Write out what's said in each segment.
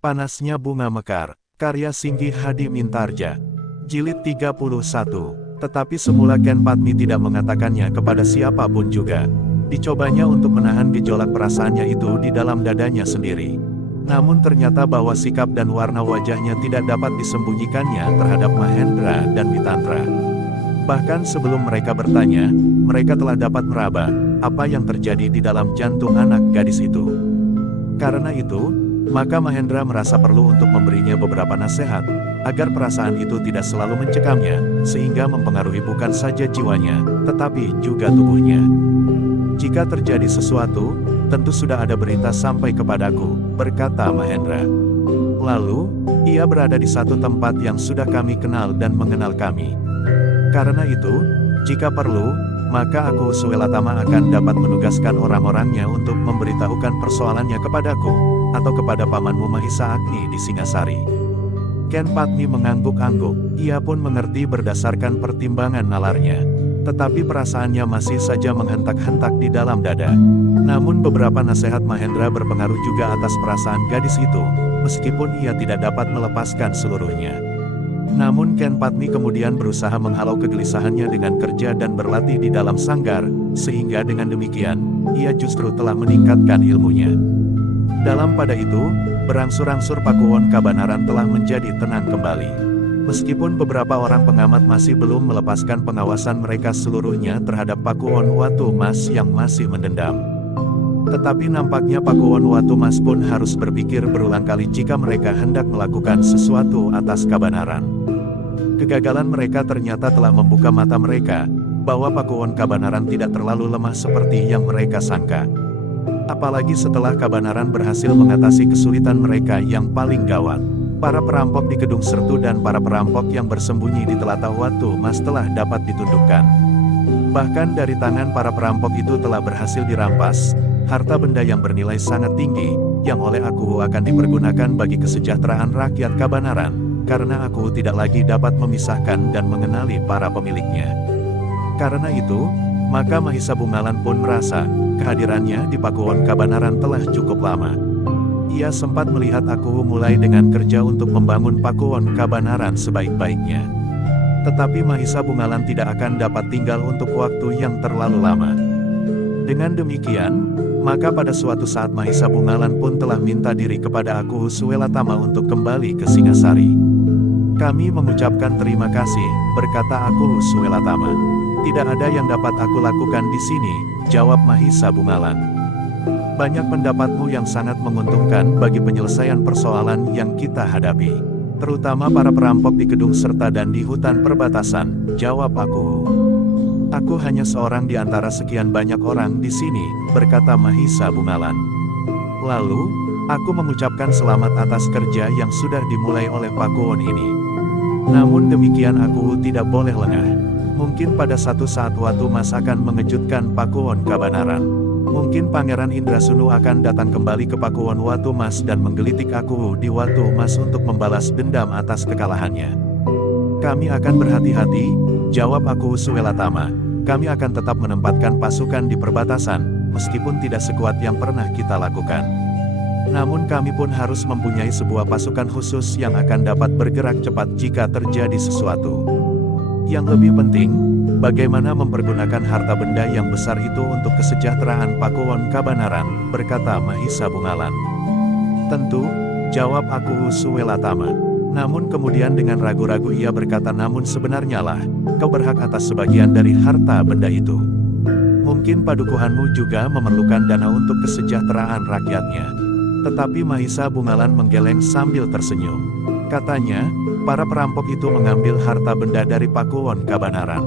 Panasnya Bunga Mekar, karya Singgi Hadi Mintarja. Jilid 31. Tetapi semula Ken Padmi tidak mengatakannya kepada siapapun juga. Dicobanya untuk menahan gejolak perasaannya itu di dalam dadanya sendiri. Namun ternyata bahwa sikap dan warna wajahnya tidak dapat disembunyikannya terhadap Mahendra dan Witantra. Bahkan sebelum mereka bertanya, mereka telah dapat meraba apa yang terjadi di dalam jantung anak gadis itu. Karena itu, maka Mahendra merasa perlu untuk memberinya beberapa nasihat, agar perasaan itu tidak selalu mencekamnya, sehingga mempengaruhi bukan saja jiwanya, tetapi juga tubuhnya. Jika terjadi sesuatu, tentu sudah ada berita sampai kepadaku, berkata Mahendra. Lalu, ia berada di satu tempat yang sudah kami kenal dan mengenal kami. Karena itu, jika perlu, maka aku Suwelatama akan dapat menugaskan orang-orangnya untuk memberitahukan persoalannya kepadaku, atau kepada pamanmu Mahisa Agni di Singasari. Ken Padmi mengangguk-angguk, ia pun mengerti berdasarkan pertimbangan nalarnya. Tetapi perasaannya masih saja menghentak-hentak di dalam dada. Namun beberapa nasihat Mahendra berpengaruh juga atas perasaan gadis itu, meskipun ia tidak dapat melepaskan seluruhnya. Namun Ken Padmi kemudian berusaha menghalau kegelisahannya dengan kerja dan berlatih di dalam sanggar, sehingga dengan demikian, ia justru telah meningkatkan ilmunya. Dalam pada itu, berangsur-angsur Pakuwon Kabanaran telah menjadi tenang kembali. Meskipun beberapa orang pengamat masih belum melepaskan pengawasan mereka seluruhnya terhadap Pakuwon Watu Mas yang masih mendendam. Tetapi nampaknya Pakuwon Watu Mas pun harus berpikir berulang kali jika mereka hendak melakukan sesuatu atas Kabanaran. Kegagalan mereka ternyata telah membuka mata mereka, bahwa Pakuwon Kabanaran tidak terlalu lemah seperti yang mereka sangka. Apalagi setelah Kabanaran berhasil mengatasi kesulitan mereka yang paling gawat. Para perampok di Kedung Sertu dan para perampok yang bersembunyi di Telatah Watu Mas telah dapat ditundukkan. Bahkan dari tangan para perampok itu telah berhasil dirampas harta benda yang bernilai sangat tinggi, yang oleh aku akan dipergunakan bagi kesejahteraan rakyat Kabanaran, karena aku tidak lagi dapat memisahkan dan mengenali para pemiliknya. Karena itu, maka Mahisa Bungalan pun merasa, kehadirannya di Pakuwon Kabanaran telah cukup lama. Ia sempat melihat aku mulai dengan kerja untuk membangun Pakuwon Kabanaran sebaik-baiknya. Tetapi Mahisa Bungalan tidak akan dapat tinggal untuk waktu yang terlalu lama. Dengan demikian, maka pada suatu saat Mahisa Bungalan pun telah minta diri kepada aku Suwelatama untuk kembali ke Singasari. Kami mengucapkan terima kasih, berkata aku Suwelatama. Tidak ada yang dapat aku lakukan di sini, jawab Mahisa Bungalan. Banyak pendapatmu yang sangat menguntungkan bagi penyelesaian persoalan yang kita hadapi. Terutama para perampok di Kedung Serta dan di hutan perbatasan, jawab aku. Aku hanya seorang di antara sekian banyak orang di sini, berkata Mahisa Bungalan. Lalu, aku mengucapkan selamat atas kerja yang sudah dimulai oleh Pakuwon ini. Namun demikian aku tidak boleh lengah. Mungkin pada satu saat Watu Mas akan mengejutkan Pakuwon Kabanaran. Mungkin Pangeran Indrasunu akan datang kembali ke Pakuwon Watu Mas dan menggelitik aku di Watu Mas untuk membalas dendam atas kekalahannya. Kami akan berhati-hati, jawab aku Suwelatama. Kami akan tetap menempatkan pasukan di perbatasan, meskipun tidak sekuat yang pernah kita lakukan. Namun kami pun harus mempunyai sebuah pasukan khusus yang akan dapat bergerak cepat jika terjadi sesuatu. Yang lebih penting, bagaimana mempergunakan harta benda yang besar itu untuk kesejahteraan Pakuwon Kabanaran, berkata Mahisa Bungalan. Tentu, jawab aku Suwelatama. Namun kemudian dengan ragu-ragu ia berkata, namun sebenarnya lah, kau berhak atas sebagian dari harta benda itu. Mungkin padukuhanmu juga memerlukan dana untuk kesejahteraan rakyatnya. Tetapi Mahisa Bungalan menggeleng sambil tersenyum. Katanya, para perampok itu mengambil harta benda dari Pakuwon Kabanaran.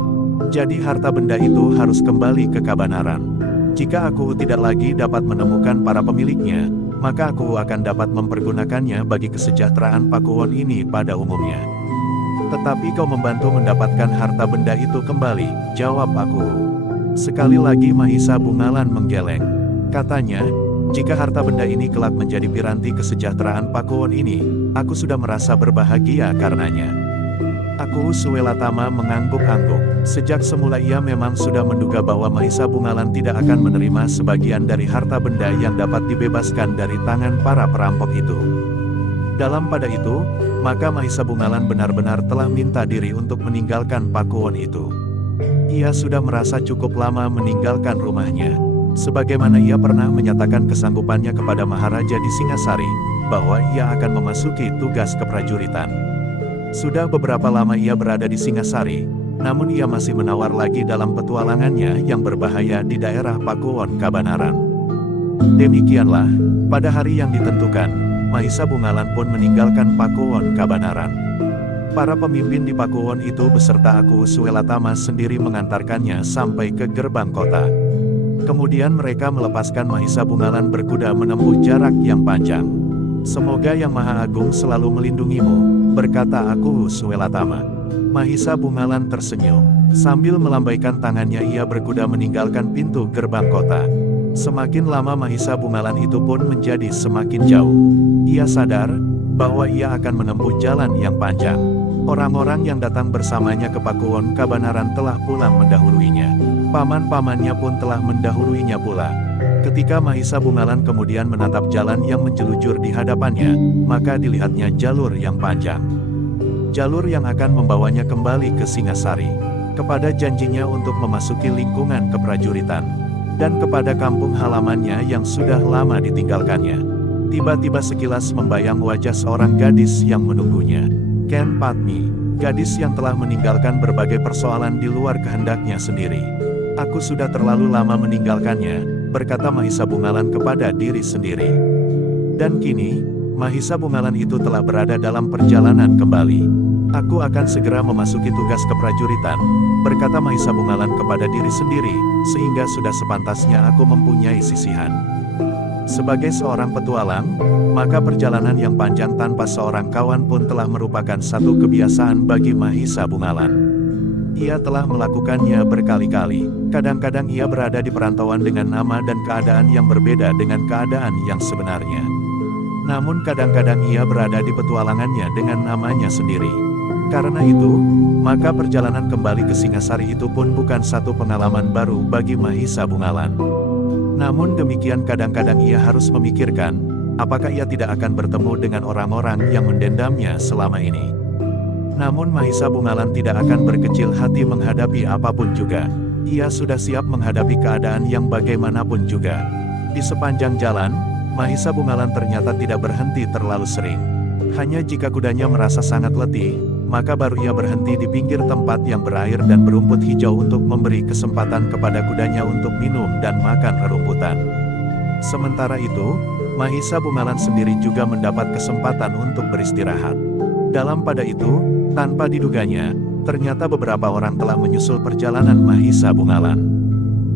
Jadi harta benda itu harus kembali ke Kabanaran. Jika aku tidak lagi dapat menemukan para pemiliknya, maka aku akan dapat mempergunakannya bagi kesejahteraan Pakuwon ini pada umumnya. Tetapi kau membantu mendapatkan harta benda itu kembali, jawab aku. Sekali lagi Mahisa Bungalan menggeleng. Katanya, jika harta benda ini kelak menjadi piranti kesejahteraan Pakuwon ini, aku sudah merasa berbahagia karenanya. Aku Suwelatama mengangguk-angguk. Sejak semula ia memang sudah menduga bahwa Mahisa Bungalan tidak akan menerima sebagian dari harta benda yang dapat dibebaskan dari tangan para perampok itu. Dalam pada itu, maka Mahisa Bungalan benar-benar telah minta diri untuk meninggalkan Pakuwon itu. Ia sudah merasa cukup lama meninggalkan rumahnya. Sebagaimana ia pernah menyatakan kesanggupannya kepada Maharaja di Singasari, bahwa ia akan memasuki tugas keprajuritan. Sudah beberapa lama ia berada di Singasari, namun ia masih menawar lagi dalam petualangannya yang berbahaya di daerah Pakuwon Kabanaran. Demikianlah, pada hari yang ditentukan, Mahisa Bungalan pun meninggalkan Pakuwon Kabanaran. Para pemimpin di Pakuwon itu beserta Aku Suelatama sendiri mengantarkannya sampai ke gerbang kota. Kemudian mereka melepaskan Mahisa Bungalan berkuda menempuh jarak yang panjang. "Semoga Yang Maha Agung selalu melindungimu," berkata Aku Suelatama. Mahisa Bungalan tersenyum. Sambil melambaikan tangannya ia berkuda meninggalkan pintu gerbang kota. Semakin lama Mahisa Bungalan itu pun menjadi semakin jauh. Ia sadar bahwa ia akan menempuh jalan yang panjang. Orang-orang yang datang bersamanya ke Pakuwon Kabanaran telah pulang mendahuluinya. Paman-pamannya pun telah mendahuluinya pula. Ketika Mahisa Bungalan kemudian menatap jalan yang menjelujur di hadapannya, maka dilihatnya jalur yang panjang. Jalur yang akan membawanya kembali ke Singasari, kepada janjinya untuk memasuki lingkungan keprajuritan, dan kepada kampung halamannya yang sudah lama ditinggalkannya. Tiba-tiba sekilas membayang wajah seorang gadis yang menunggunya. Ken Padmi, gadis yang telah meninggalkan berbagai persoalan di luar kehendaknya sendiri. "Aku sudah terlalu lama meninggalkannya," berkata Mahisa Bungalan kepada diri sendiri. Dan kini, Mahisa Bungalan itu telah berada dalam perjalanan kembali. "Aku akan segera memasuki tugas keprajuritan," berkata Mahisa Bungalan kepada diri sendiri, "sehingga sudah sepantasnya aku mempunyai sisihan." Sebagai seorang petualang, maka perjalanan yang panjang tanpa seorang kawan pun telah merupakan satu kebiasaan bagi Mahisa Bungalan. Ia telah melakukannya berkali-kali. Kadang-kadang ia berada di perantauan dengan nama dan keadaan yang berbeda dengan keadaan yang sebenarnya. Namun kadang-kadang ia berada di petualangannya dengan namanya sendiri. Karena itu, maka perjalanan kembali ke Singasari itu pun bukan satu pengalaman baru bagi Mahisa Bungalan. Namun demikian kadang-kadang ia harus memikirkan, apakah ia tidak akan bertemu dengan orang-orang yang mendendamnya selama ini. Namun Mahisa Bungalan tidak akan berkecil hati menghadapi apapun juga. Ia sudah siap menghadapi keadaan yang bagaimanapun juga. Di sepanjang jalan, Mahisa Bungalan ternyata tidak berhenti terlalu sering. Hanya jika kudanya merasa sangat letih, maka baru ia berhenti di pinggir tempat yang berair dan berumput hijau untuk memberi kesempatan kepada kudanya untuk minum dan makan rerumputan. Sementara itu, Mahisa Bungalan sendiri juga mendapat kesempatan untuk beristirahat. Dalam pada itu, tanpa diduganya, ternyata beberapa orang telah menyusul perjalanan Mahisa Bungalan.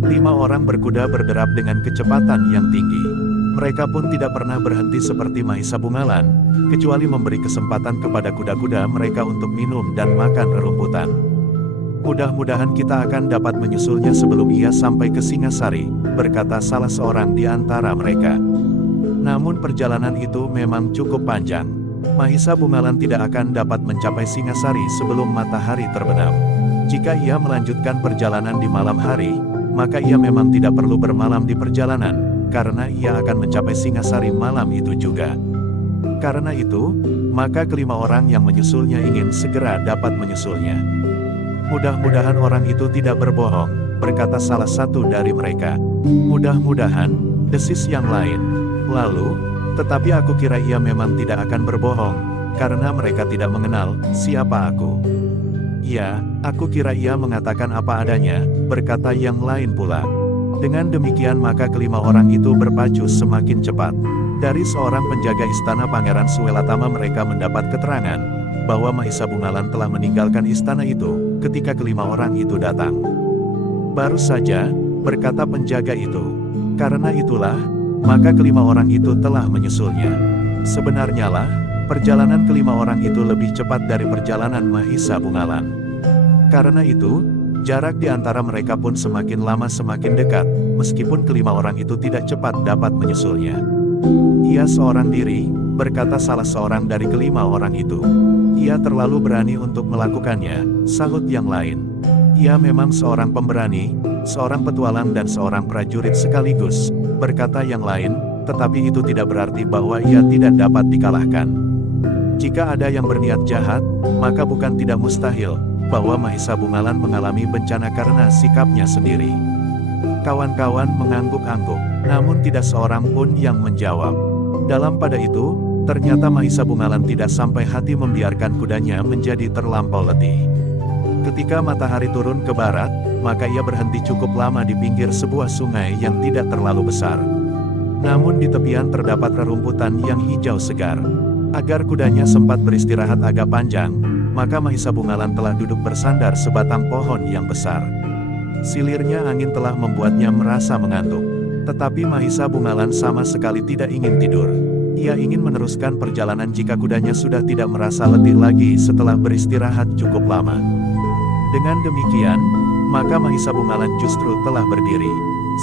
5 orang berkuda berderap dengan kecepatan yang tinggi. Mereka pun tidak pernah berhenti seperti Mahisa Bungalan, kecuali memberi kesempatan kepada kuda-kuda mereka untuk minum dan makan rerumputan. "Mudah-mudahan kita akan dapat menyusulnya sebelum ia sampai ke Singasari," berkata salah seorang di antara mereka. Namun perjalanan itu memang cukup panjang. Mahisa Bungalan tidak akan dapat mencapai Singasari sebelum matahari terbenam. Jika ia melanjutkan perjalanan di malam hari, maka ia memang tidak perlu bermalam di perjalanan, karena ia akan mencapai Singasari malam itu juga. Karena itu, maka kelima orang yang menyusulnya ingin segera dapat menyusulnya. "Mudah-mudahan orang itu tidak berbohong," berkata salah satu dari mereka. "Mudah-mudahan," desis yang lain. Lalu, "Tetapi aku kira ia memang tidak akan berbohong, karena mereka tidak mengenal siapa aku." "Ya, aku kira ia mengatakan apa adanya," berkata yang lain pula. Dengan demikian maka kelima orang itu berpacu semakin cepat. Dari seorang penjaga istana Pangeran Suelatama mereka mendapat keterangan, bahwa Mahisa Bungalan telah meninggalkan istana itu, ketika kelima orang itu datang. "Baru saja," berkata penjaga itu. "Karena itulah, maka kelima orang itu telah menyusulnya." Sebenarnya lah, perjalanan kelima orang itu lebih cepat dari perjalanan Mahisa Bungalan. Karena itu, jarak di antara mereka pun semakin lama semakin dekat, meskipun kelima orang itu tidak cepat dapat menyusulnya. "Ia seorang diri," berkata salah seorang dari kelima orang itu. "Ia terlalu berani untuk melakukannya," sahut yang lain. "Ia memang seorang pemberani, seorang petualang dan seorang prajurit sekaligus," berkata yang lain, "tetapi itu tidak berarti bahwa ia tidak dapat dikalahkan." Jika ada yang berniat jahat, maka bukan tidak mustahil bahwa Mahisa Bungalan mengalami bencana karena sikapnya sendiri. Kawan-kawan mengangguk-angguk, namun tidak seorang pun yang menjawab. Dalam pada itu, ternyata Mahisa Bungalan tidak sampai hati membiarkan kudanya menjadi terlampau letih. Ketika matahari turun ke barat, maka ia berhenti cukup lama di pinggir sebuah sungai yang tidak terlalu besar. Namun di tepian terdapat rerumputan yang hijau segar. Agar kudanya sempat beristirahat agak panjang, maka Mahisa Bungalan telah duduk bersandar sebatang pohon yang besar. Silirnya angin telah membuatnya merasa mengantuk. Tetapi Mahisa Bungalan sama sekali tidak ingin tidur. Ia ingin meneruskan perjalanan jika kudanya sudah tidak merasa letih lagi setelah beristirahat cukup lama. Dengan demikian, maka Mahisa Bungalan justru telah berdiri.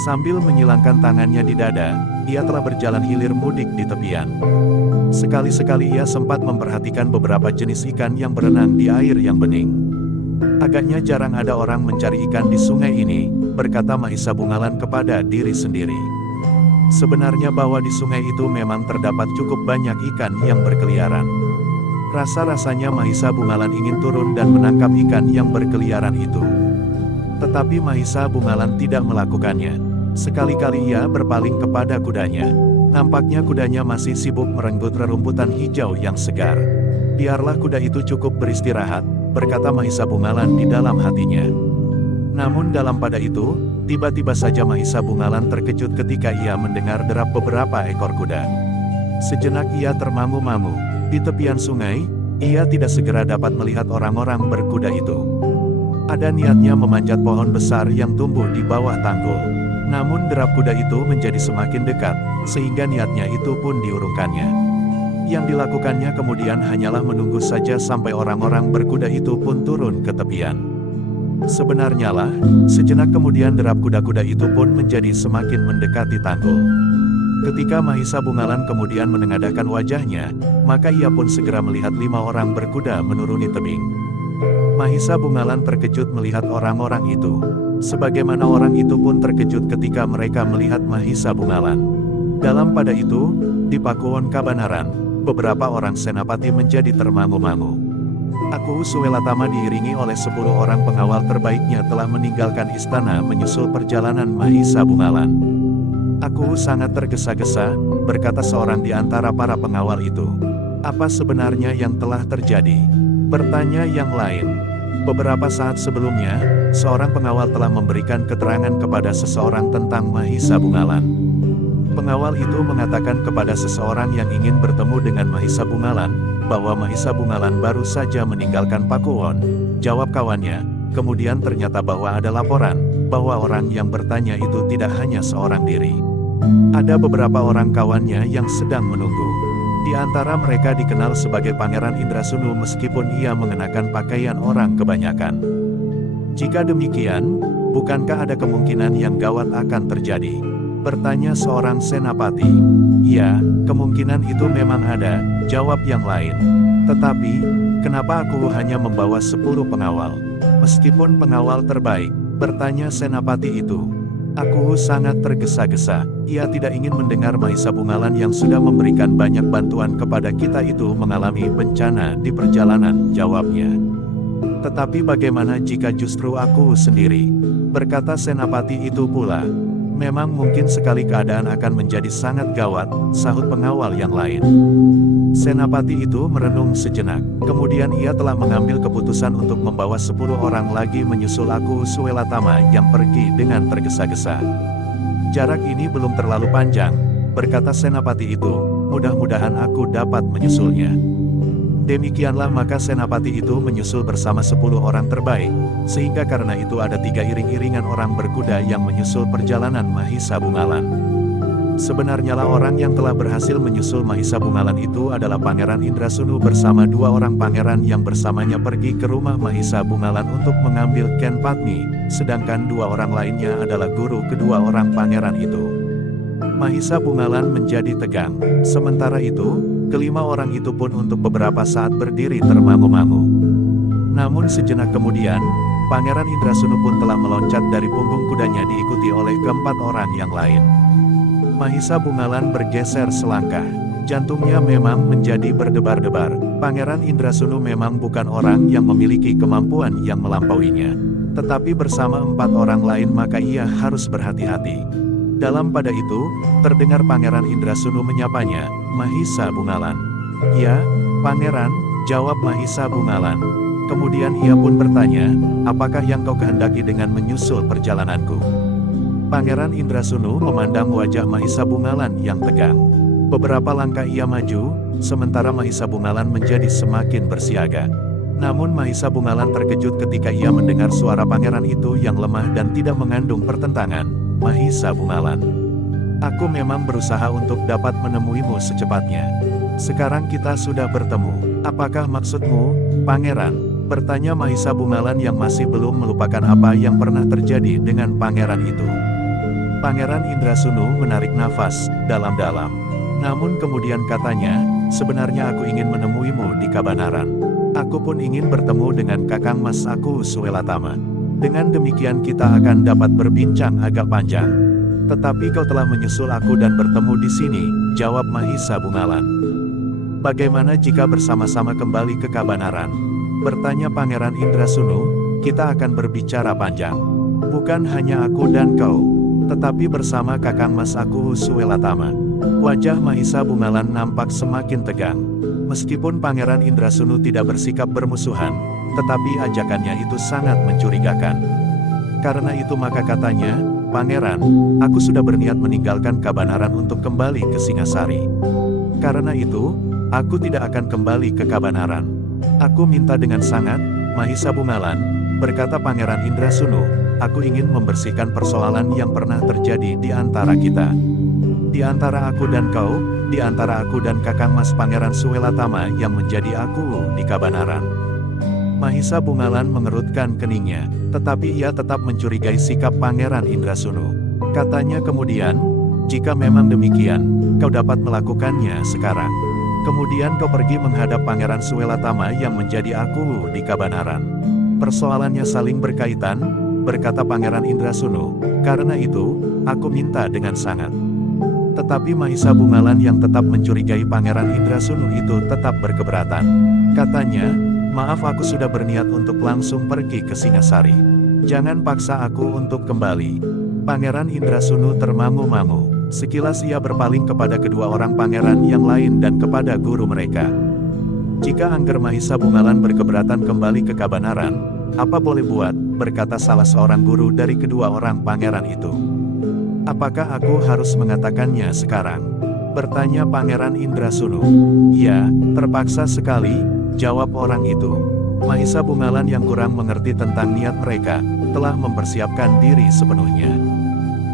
Sambil menyilangkan tangannya di dada, ia telah berjalan hilir mudik di tepian. Sekali-sekali ia sempat memperhatikan beberapa jenis ikan yang berenang di air yang bening. Agaknya jarang ada orang mencari ikan di sungai ini, berkata Mahisa Bungalan kepada diri sendiri. Sebenarnya bahwa di sungai itu memang terdapat cukup banyak ikan yang berkeliaran. Rasa-rasanya Mahisa Bungalan ingin turun dan menangkap ikan yang berkeliaran itu. Tetapi Mahisa Bungalan tidak melakukannya. Sekali-kali ia berpaling kepada kudanya. Nampaknya kudanya masih sibuk merenggut rerumputan hijau yang segar. Biarlah kuda itu cukup beristirahat, berkata Mahisa Bungalan di dalam hatinya. Namun dalam pada itu, tiba-tiba saja Mahisa Bungalan terkejut ketika ia mendengar derap beberapa ekor kuda. Sejenak ia termangu-mangu. Di tepian sungai, ia tidak segera dapat melihat orang-orang berkuda itu. Ada niatnya memanjat pohon besar yang tumbuh di bawah tanggul. Namun derap kuda itu menjadi semakin dekat, sehingga niatnya itu pun diurungkannya. Yang dilakukannya kemudian hanyalah menunggu saja sampai orang-orang berkuda itu pun turun ke tepian. Sebenarnya lah, sejenak kemudian derap kuda-kuda itu pun menjadi semakin mendekati tanggul. Ketika Mahisa Bungalan kemudian menengadahkan wajahnya, maka ia pun segera melihat 5 orang berkuda menuruni tebing. Mahisa Bungalan terkejut melihat orang-orang itu. Sebagaimana orang itu pun terkejut ketika mereka melihat Mahisa Bungalan. Dalam pada itu, di Pakuwon Kabanaran, beberapa orang senapati menjadi termangu-mangu. Aku Suwelatama diiringi oleh 10 orang pengawal terbaiknya telah meninggalkan istana menyusul perjalanan Mahisa Bungalan. Aku sangat tergesa-gesa, berkata seorang di antara para pengawal itu. Apa sebenarnya yang telah terjadi? Bertanya yang lain. Beberapa saat sebelumnya, seorang pengawal telah memberikan keterangan kepada seseorang tentang Mahisa Bungalan. Pengawal itu mengatakan kepada seseorang yang ingin bertemu dengan Mahisa Bungalan, bahwa Mahisa Bungalan baru saja meninggalkan Pakuwon. Jawab kawannya, kemudian ternyata bahwa ada laporan, bahwa orang yang bertanya itu tidak hanya seorang diri. Ada beberapa orang kawannya yang sedang menunggu. Di antara mereka dikenal sebagai Pangeran Indrasunu meskipun ia mengenakan pakaian orang kebanyakan. Jika demikian, bukankah ada kemungkinan yang gawat akan terjadi? Bertanya seorang senapati. Ya, kemungkinan itu memang ada, jawab yang lain. Tetapi, kenapa aku hanya membawa 10 pengawal? Meskipun pengawal terbaik, bertanya senapati itu. Aku sangat tergesa-gesa. Ia tidak ingin mendengar Mahisa Bungalan yang sudah memberikan banyak bantuan kepada kita itu mengalami bencana di perjalanan, jawabnya. Tetapi bagaimana jika justru aku sendiri? Berkata senapati itu pula. Memang mungkin sekali keadaan akan menjadi sangat gawat, sahut pengawal yang lain. Senapati itu merenung sejenak. Kemudian ia telah mengambil keputusan untuk membawa 10 orang lagi menyusul aku Suwelatama yang pergi dengan tergesa-gesa. Jarak ini belum terlalu panjang, berkata senapati itu, mudah-mudahan aku dapat menyusulnya. Demikianlah maka senapati itu menyusul bersama 10 orang terbaik, sehingga karena itu ada 3 iring-iringan orang berkuda yang menyusul perjalanan Mahisa Bungalan. Sebenarnya lah orang yang telah berhasil menyusul Mahisa Bungalan itu adalah Pangeran Indrasunu bersama 2 orang pangeran yang bersamanya pergi ke rumah Mahisa Bungalan untuk mengambil Ken Padmi, sedangkan 2 orang lainnya adalah guru kedua orang pangeran itu. Mahisa Bungalan menjadi tegang. Sementara itu, kelima orang itu pun untuk beberapa saat berdiri termangu-mangu. Namun sejenak kemudian, Pangeran Indrasunu pun telah meloncat dari punggung kudanya diikuti oleh keempat orang yang lain. Mahisa Bungalan bergeser selangkah. Jantungnya memang menjadi berdebar-debar. Pangeran Indrasunu memang bukan orang yang memiliki kemampuan yang melampauinya. Tetapi bersama 4 orang lain maka ia harus berhati-hati. Dalam pada itu, terdengar Pangeran Indrasunu menyapanya, "Mahisa Bungalan." "Ya, Pangeran," jawab Mahisa Bungalan. Kemudian ia pun bertanya, "Apakah yang kau kehendaki dengan menyusul perjalananku?" Pangeran Indrasunu memandang wajah Mahisa Bungalan yang tegang. Beberapa langkah ia maju, sementara Mahisa Bungalan menjadi semakin bersiaga. Namun Mahisa Bungalan terkejut ketika ia mendengar suara pangeran itu yang lemah dan tidak mengandung pertentangan. "Mahisa Bungalan, aku memang berusaha untuk dapat menemuimu secepatnya. Sekarang kita sudah bertemu. Apakah maksudmu, Pangeran?" bertanya Mahisa Bungalan yang masih belum melupakan apa yang pernah terjadi dengan pangeran itu. Pangeran Indrasunu menarik nafas dalam-dalam. Namun kemudian katanya, "Sebenarnya aku ingin menemuimu di Kabanaran. Aku pun ingin bertemu dengan Kakang Mas aku Suwelatama. Dengan demikian kita akan dapat berbincang agak panjang." "Tetapi kau telah menyusul aku dan bertemu di sini," jawab Mahisa Bungalan. "Bagaimana jika bersama-sama kembali ke Kabanaran?" bertanya Pangeran Indrasunu. "Kita akan berbicara panjang. Bukan hanya aku dan kau, tetapi bersama Kakang Mas aku Suwelatama." Wajah Mahisa Bungalan nampak semakin tegang. Meskipun Pangeran Indrasunu tidak bersikap bermusuhan, tetapi ajakannya itu sangat mencurigakan. Karena itu maka katanya, "Pangeran, aku sudah berniat meninggalkan Kabanaran untuk kembali ke Singasari. Karena itu, aku tidak akan kembali ke Kabanaran. Aku minta dengan sangat, Mahisa Bungalan," berkata Pangeran Indrasunu, "aku ingin membersihkan persoalan yang pernah terjadi di antara kita. Di antara aku dan kau, di antara aku dan Kakang Mas Pangeran Suwelatama yang menjadi aku di Kabanaran." Mahisa Bungalan mengerutkan keningnya, tetapi ia tetap mencurigai sikap Pangeran Indrasunu. Katanya kemudian, "Jika memang demikian, kau dapat melakukannya sekarang. Kemudian kau pergi menghadap Pangeran Suwelatama yang menjadi aku di Kabanaran." "Persoalannya saling berkaitan," berkata Pangeran Indrasunu, "karena itu, aku minta dengan sangat." Tetapi Mahisa Bungalan yang tetap mencurigai Pangeran Indrasunu itu tetap berkeberatan. Katanya, "Maaf, aku sudah berniat untuk langsung pergi ke Singasari. Jangan paksa aku untuk kembali." Pangeran Indrasunu termangu-mangu. Sekilas ia berpaling kepada kedua orang pangeran yang lain dan kepada guru mereka. "Jika Angger Mahisa Bungalan berkeberatan kembali ke Kabanaran, apa boleh buat," berkata salah seorang guru dari kedua orang pangeran itu. "Apakah aku harus mengatakannya sekarang?" bertanya Pangeran Indrasunu. "Ya, terpaksa sekali," jawab orang itu. Mahisa Bungalan yang kurang mengerti tentang niat mereka, telah mempersiapkan diri sepenuhnya.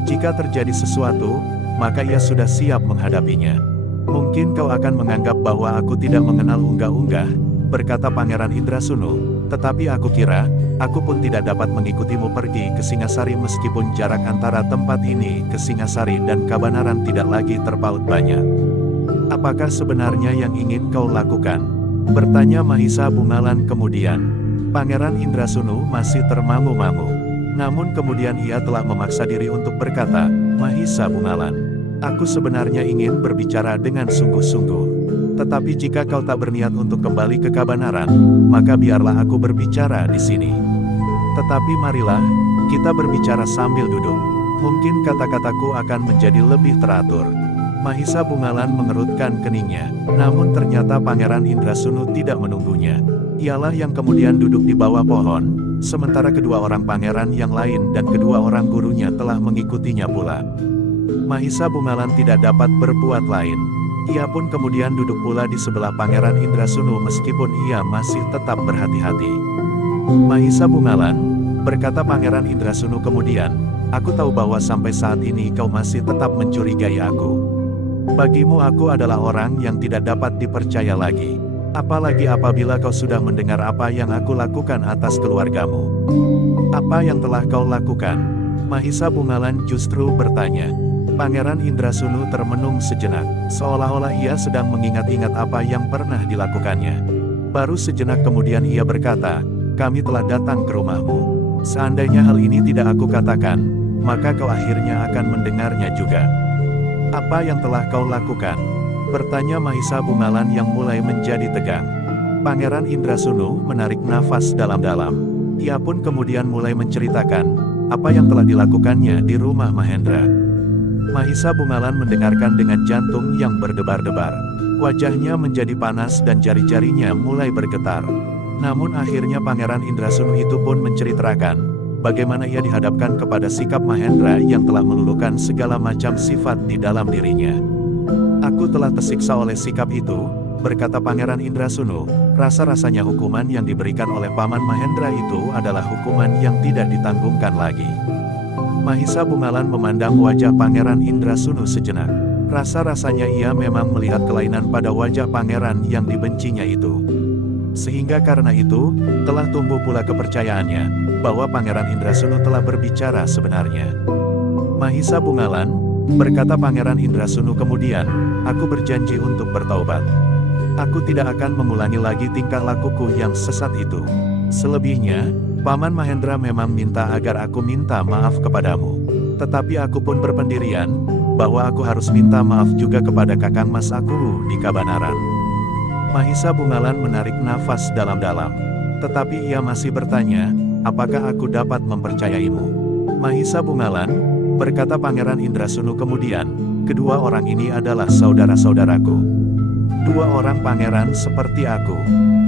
Jika terjadi sesuatu, maka ia sudah siap menghadapinya. "Mungkin kau akan menganggap bahwa aku tidak mengenal unggah-unggah," berkata Pangeran Indrasunu, "tetapi aku kira, aku pun tidak dapat mengikutimu pergi ke Singasari meskipun jarak antara tempat ini ke Singasari dan Kabanaran tidak lagi terpaut banyak. Apakah sebenarnya yang ingin kau lakukan?" bertanya Mahisa Bungalan kemudian. Pangeran Indrasunu masih termangu-mangu. Namun kemudian ia telah memaksa diri untuk berkata, "Mahisa Bungalan, aku sebenarnya ingin berbicara dengan sungguh-sungguh. Tetapi jika kau tak berniat untuk kembali ke Kabanaran, maka biarlah aku berbicara di sini. Tetapi marilah, kita berbicara sambil duduk. Mungkin kata-kataku akan menjadi lebih teratur." Mahisa Bungalan mengerutkan keningnya, namun ternyata Pangeran Indrasunu tidak menunggunya. Ialah yang kemudian duduk di bawah pohon, sementara kedua orang pangeran yang lain dan kedua orang gurunya telah mengikutinya pula. Mahisa Bungalan tidak dapat berbuat lain. Ia pun kemudian duduk pula di sebelah Pangeran Indrasunu meskipun ia masih tetap berhati-hati. "Mahisa Bungalan," berkata Pangeran Indrasunu kemudian, "aku tahu bahwa sampai saat ini kau masih tetap mencurigai aku. Bagimu aku adalah orang yang tidak dapat dipercaya lagi. Apalagi apabila kau sudah mendengar apa yang aku lakukan atas keluargamu." "Apa yang telah kau lakukan?" Mahisa Bungalan justru bertanya. Pangeran Indrasunu termenung sejenak, seolah-olah ia sedang mengingat-ingat apa yang pernah dilakukannya. Baru sejenak kemudian ia berkata, "Kami telah datang ke rumahmu. Seandainya hal ini tidak aku katakan, maka kau akhirnya akan mendengarnya juga." "Apa yang telah kau lakukan?" Bertanya Mahisa Bungalan yang mulai menjadi tegang. Pangeran Indrasunu menarik nafas dalam-dalam. Ia pun kemudian mulai menceritakan apa yang telah dilakukannya di rumah Mahendra. Mahisa Bungalan mendengarkan dengan jantung yang berdebar-debar. Wajahnya menjadi panas dan jari-jarinya mulai bergetar. Namun akhirnya Pangeran Indrasunu itu pun menceritakan bagaimana ia dihadapkan kepada sikap Mahendra yang telah meluluhkan segala macam sifat di dalam dirinya. Aku telah tersiksa oleh sikap itu, berkata Pangeran Indrasunu. Rasa-rasanya hukuman yang diberikan oleh Paman Mahendra itu adalah hukuman yang tidak ditanggungkan lagi. Mahisa Bungalan memandang wajah Pangeran Indrasunu sejenak. Rasa-rasanya ia memang melihat kelainan pada wajah pangeran yang dibencinya itu. Sehingga karena itu, telah tumbuh pula kepercayaannya bahwa Pangeran Indrasunu telah berbicara sebenarnya. Mahisa Bungalan, berkata Pangeran Indrasunu kemudian, aku berjanji untuk bertaubat. Aku tidak akan mengulangi lagi tingkah lakuku yang sesat itu. Selebihnya, Paman Mahendra memang minta agar aku minta maaf kepadamu. Tetapi aku pun berpendirian, bahwa aku harus minta maaf juga kepada Kakang Mas aku di Kabanaran. Mahisa Bungalan menarik nafas dalam-dalam. Tetapi ia masih bertanya, apakah aku dapat mempercayaimu? Mahisa Bungalan, berkata Pangeran Indrasunu kemudian, kedua orang ini adalah saudara-saudaraku. Dua orang pangeran seperti aku.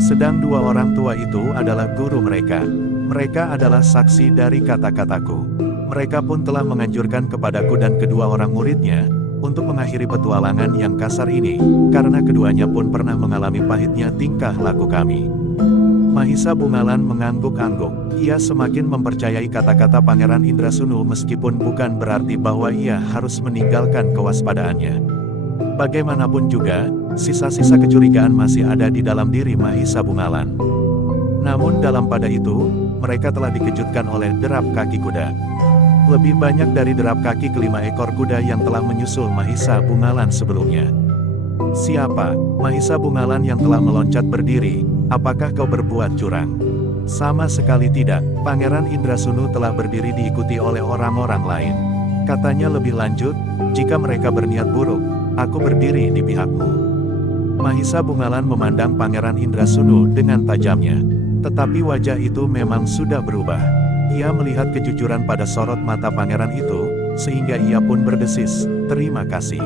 Sedang dua orang tua itu adalah guru mereka. Mereka adalah saksi dari kata-kataku. Mereka pun telah menganjurkan kepadaku dan kedua orang muridnya, untuk mengakhiri petualangan yang kasar ini, karena keduanya pun pernah mengalami pahitnya tingkah laku kami. Mahisa Bungalan mengangguk-angguk. Ia semakin mempercayai kata-kata Pangeran Indrasunu meskipun bukan berarti bahwa ia harus meninggalkan kewaspadaannya. Bagaimanapun juga, sisa-sisa kecurigaan masih ada di dalam diri Mahisa Bungalan. Namun dalam pada itu, mereka telah dikejutkan oleh derap kaki kuda. Lebih banyak dari derap kaki kelima ekor kuda yang telah menyusul Mahisa Bungalan sebelumnya. Siapa? Mahisa Bungalan yang telah meloncat berdiri, apakah kau berbuat curang? Sama sekali tidak, Pangeran Indrasunu telah berdiri diikuti oleh orang-orang lain. Katanya lebih lanjut, jika mereka berniat buruk, aku berdiri di pihakmu. Mahisa Bungalan memandang Pangeran Indrasunu dengan tajamnya. Tetapi wajah itu memang sudah berubah. Ia melihat kejujuran pada sorot mata pangeran itu, sehingga ia pun berdesis, terima kasih.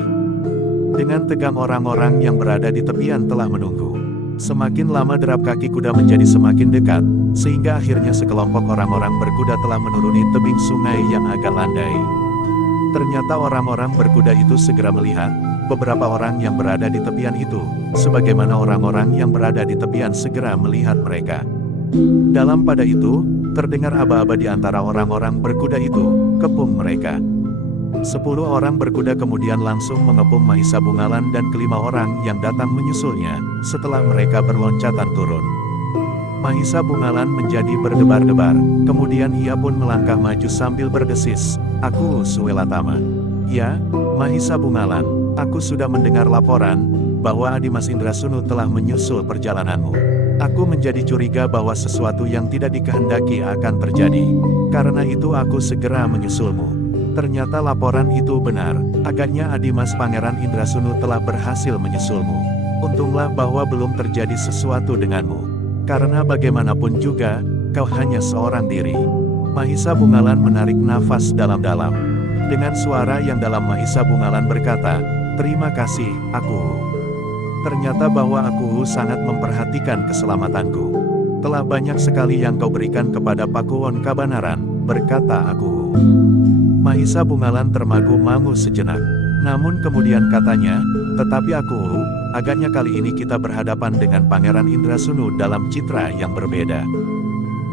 Dengan tegang orang-orang yang berada di tepian telah menunggu. Semakin lama derap kaki kuda menjadi semakin dekat, sehingga akhirnya sekelompok orang-orang berkuda telah menuruni tebing sungai yang agak landai. Ternyata orang-orang berkuda itu segera melihat, beberapa orang yang berada di tepian itu, sebagaimana orang-orang yang berada di tepian segera melihat mereka. Dalam pada itu, terdengar aba-aba di antara orang-orang berkuda itu, kepung mereka. 10 orang berkuda kemudian langsung mengepung Mahisa Bungalan dan kelima orang yang datang menyusulnya, setelah mereka berloncatan turun. Mahisa Bungalan menjadi berdebar-debar, kemudian ia pun melangkah maju sambil berdesis, aku Suwelatama. Ya, Mahisa Bungalan, aku sudah mendengar laporan, bahwa Adimas Indrasunu telah menyusul perjalananmu. Aku menjadi curiga bahwa sesuatu yang tidak dikehendaki akan terjadi. Karena itu aku segera menyusulmu. Ternyata laporan itu benar. Agaknya Adimas Pangeran Indrasunu telah berhasil menyusulmu. Untunglah bahwa belum terjadi sesuatu denganmu. Karena bagaimanapun juga, kau hanya seorang diri. Mahisa Bungalan menarik nafas dalam-dalam. Dengan suara yang dalam Mahisa Bungalan berkata, terima kasih, aku. Ternyata bahwa aku sangat memperhatikan keselamatanku. Telah banyak sekali yang kau berikan kepada Pakuwon Kabanaran, berkata aku. Mahisa Bungalan termangu-mangu sejenak. Namun kemudian katanya, tetapi aku, agaknya kali ini kita berhadapan dengan Pangeran Indrasunu dalam citra yang berbeda.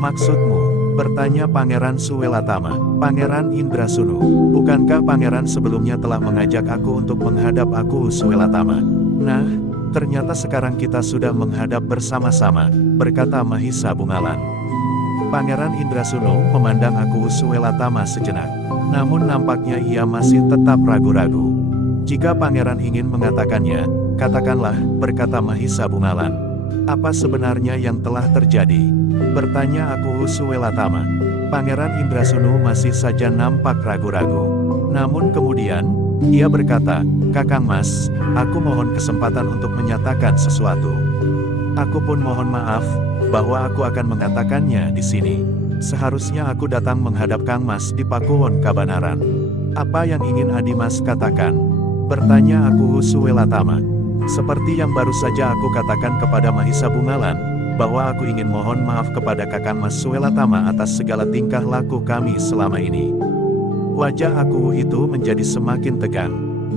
Maksudmu? Bertanya Pangeran Suwelatama. Pangeran Indrasunu, bukankah Pangeran sebelumnya telah mengajak aku untuk menghadap aku Suwelatama? Nah, ternyata sekarang kita sudah menghadap bersama-sama, berkata Mahisa Bungalan. Pangeran Indrasunu memandang aku Suwelatama sejenak. Namun nampaknya ia masih tetap ragu-ragu. Jika Pangeran ingin mengatakannya, katakanlah, berkata Mahisa Bungalan. Apa sebenarnya yang telah terjadi? Bertanya aku Suwelatama. Pangeran Indrasunu masih saja nampak ragu-ragu. Namun kemudian, ia berkata, Kakang Mas, aku mohon kesempatan untuk menyatakan sesuatu. Aku pun mohon maaf, bahwa aku akan mengatakannya di sini. Seharusnya aku datang menghadap Kang Mas di Pakuwon Kabanaran. Apa yang ingin Adimas katakan? Bertanya aku Suwelatama. Seperti yang baru saja aku katakan kepada Mahisa Bungalan, bahwa aku ingin mohon maaf kepada Kakang Mas Suwelatama atas segala tingkah laku kami selama ini. Wajah aku itu menjadi semakin tegang.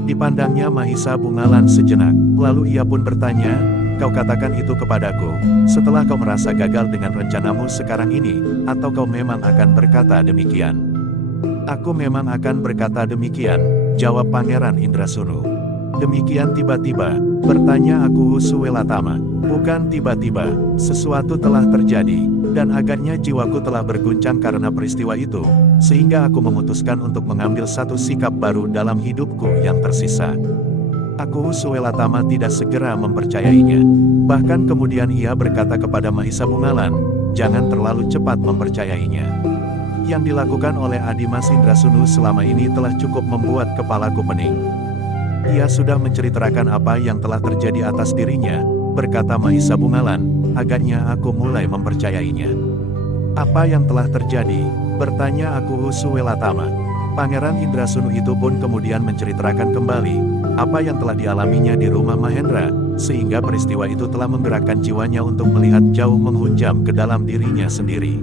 Dipandangnya Mahisa Bungalan sejenak, lalu ia pun bertanya, kau katakan itu kepadaku, setelah kau merasa gagal dengan rencanamu sekarang ini, atau kau memang akan berkata demikian? Aku memang akan berkata demikian, jawab Pangeran Indrasunu. Demikian tiba-tiba, bertanya aku Suwelatama. Bukan tiba-tiba, sesuatu telah terjadi, dan agaknya jiwaku telah berguncang karena peristiwa itu, sehingga aku memutuskan untuk mengambil satu sikap baru dalam hidupku yang tersisa. Aku Suwelatama tidak segera mempercayainya. Bahkan kemudian ia berkata kepada Mahisa Bungalan, jangan terlalu cepat mempercayainya. Yang dilakukan oleh Adimas Indrasunu selama ini telah cukup membuat kepalaku pening. Ia sudah menceritakan apa yang telah terjadi atas dirinya, berkata Mahisa Bungalan, agaknya aku mulai mempercayainya. Apa yang telah terjadi? Bertanya aku Suwelatama. Pangeran Indrasunu itu pun kemudian menceritakan kembali apa yang telah dialaminya di rumah Mahendra, sehingga peristiwa itu telah menggerakkan jiwanya untuk melihat jauh menghunjam ke dalam dirinya sendiri.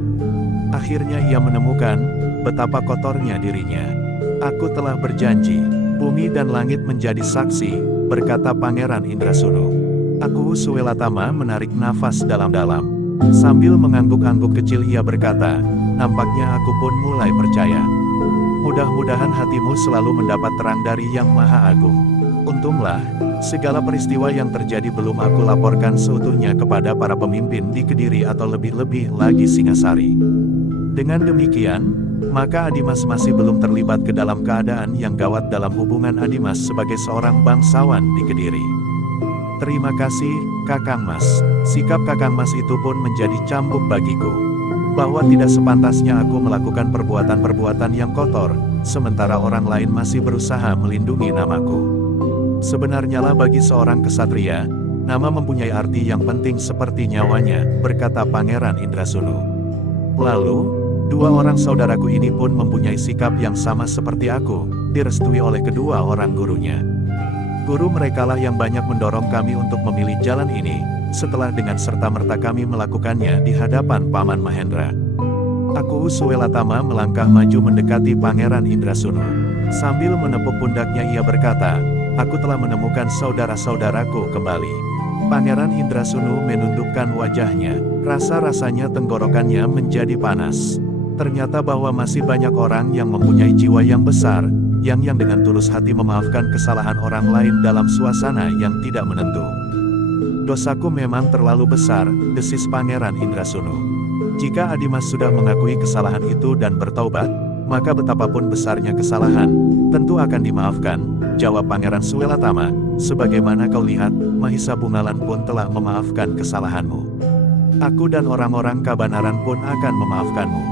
Akhirnya ia menemukan betapa kotornya dirinya. Aku telah berjanji, bumi dan langit menjadi saksi, berkata Pangeran Indrasunu. Aku Suwelatama menarik nafas dalam-dalam. Sambil mengangguk-angguk kecil ia berkata, nampaknya aku pun mulai percaya. Mudah-mudahan hatimu selalu mendapat terang dari Yang Maha Agung. Untunglah, segala peristiwa yang terjadi belum aku laporkan seutuhnya kepada para pemimpin di Kediri atau lebih-lebih lagi Singasari. Dengan demikian, maka Adimas masih belum terlibat ke dalam keadaan yang gawat dalam hubungan Adimas sebagai seorang bangsawan di Kediri. Terima kasih, Kakang Mas. Sikap Kakang Mas itu pun menjadi cambuk bagiku. Bahwa tidak sepantasnya aku melakukan perbuatan-perbuatan yang kotor, sementara orang lain masih berusaha melindungi namaku. Sebenarnya lah bagi seorang kesatria, nama mempunyai arti yang penting seperti nyawanya, berkata Pangeran Indrasunu. Lalu, dua orang saudaraku ini pun mempunyai sikap yang sama seperti aku, direstui oleh kedua orang gurunya. Guru merekalah yang banyak mendorong kami untuk memilih jalan ini, setelah dengan serta-merta kami melakukannya di hadapan Paman Mahendra. Aku Suwelatama melangkah maju mendekati Pangeran Indrasunu. Sambil menepuk pundaknya ia berkata, aku telah menemukan saudara-saudaraku kembali. Pangeran Indrasunu menundukkan wajahnya, rasa-rasanya tenggorokannya menjadi panas. Ternyata bahwa masih banyak orang yang mempunyai jiwa yang besar, yang dengan tulus hati memaafkan kesalahan orang lain dalam suasana yang tidak menentu. Dosaku memang terlalu besar, desis Pangeran Indrasunu. Jika Adimas sudah mengakui kesalahan itu dan bertaubat, maka betapapun besarnya kesalahan, tentu akan dimaafkan, jawab Pangeran Suwelatama. Sebagaimana kau lihat, Mahisa Bungalan pun telah memaafkan kesalahanmu. Aku dan orang-orang Kabanaran pun akan memaafkanmu.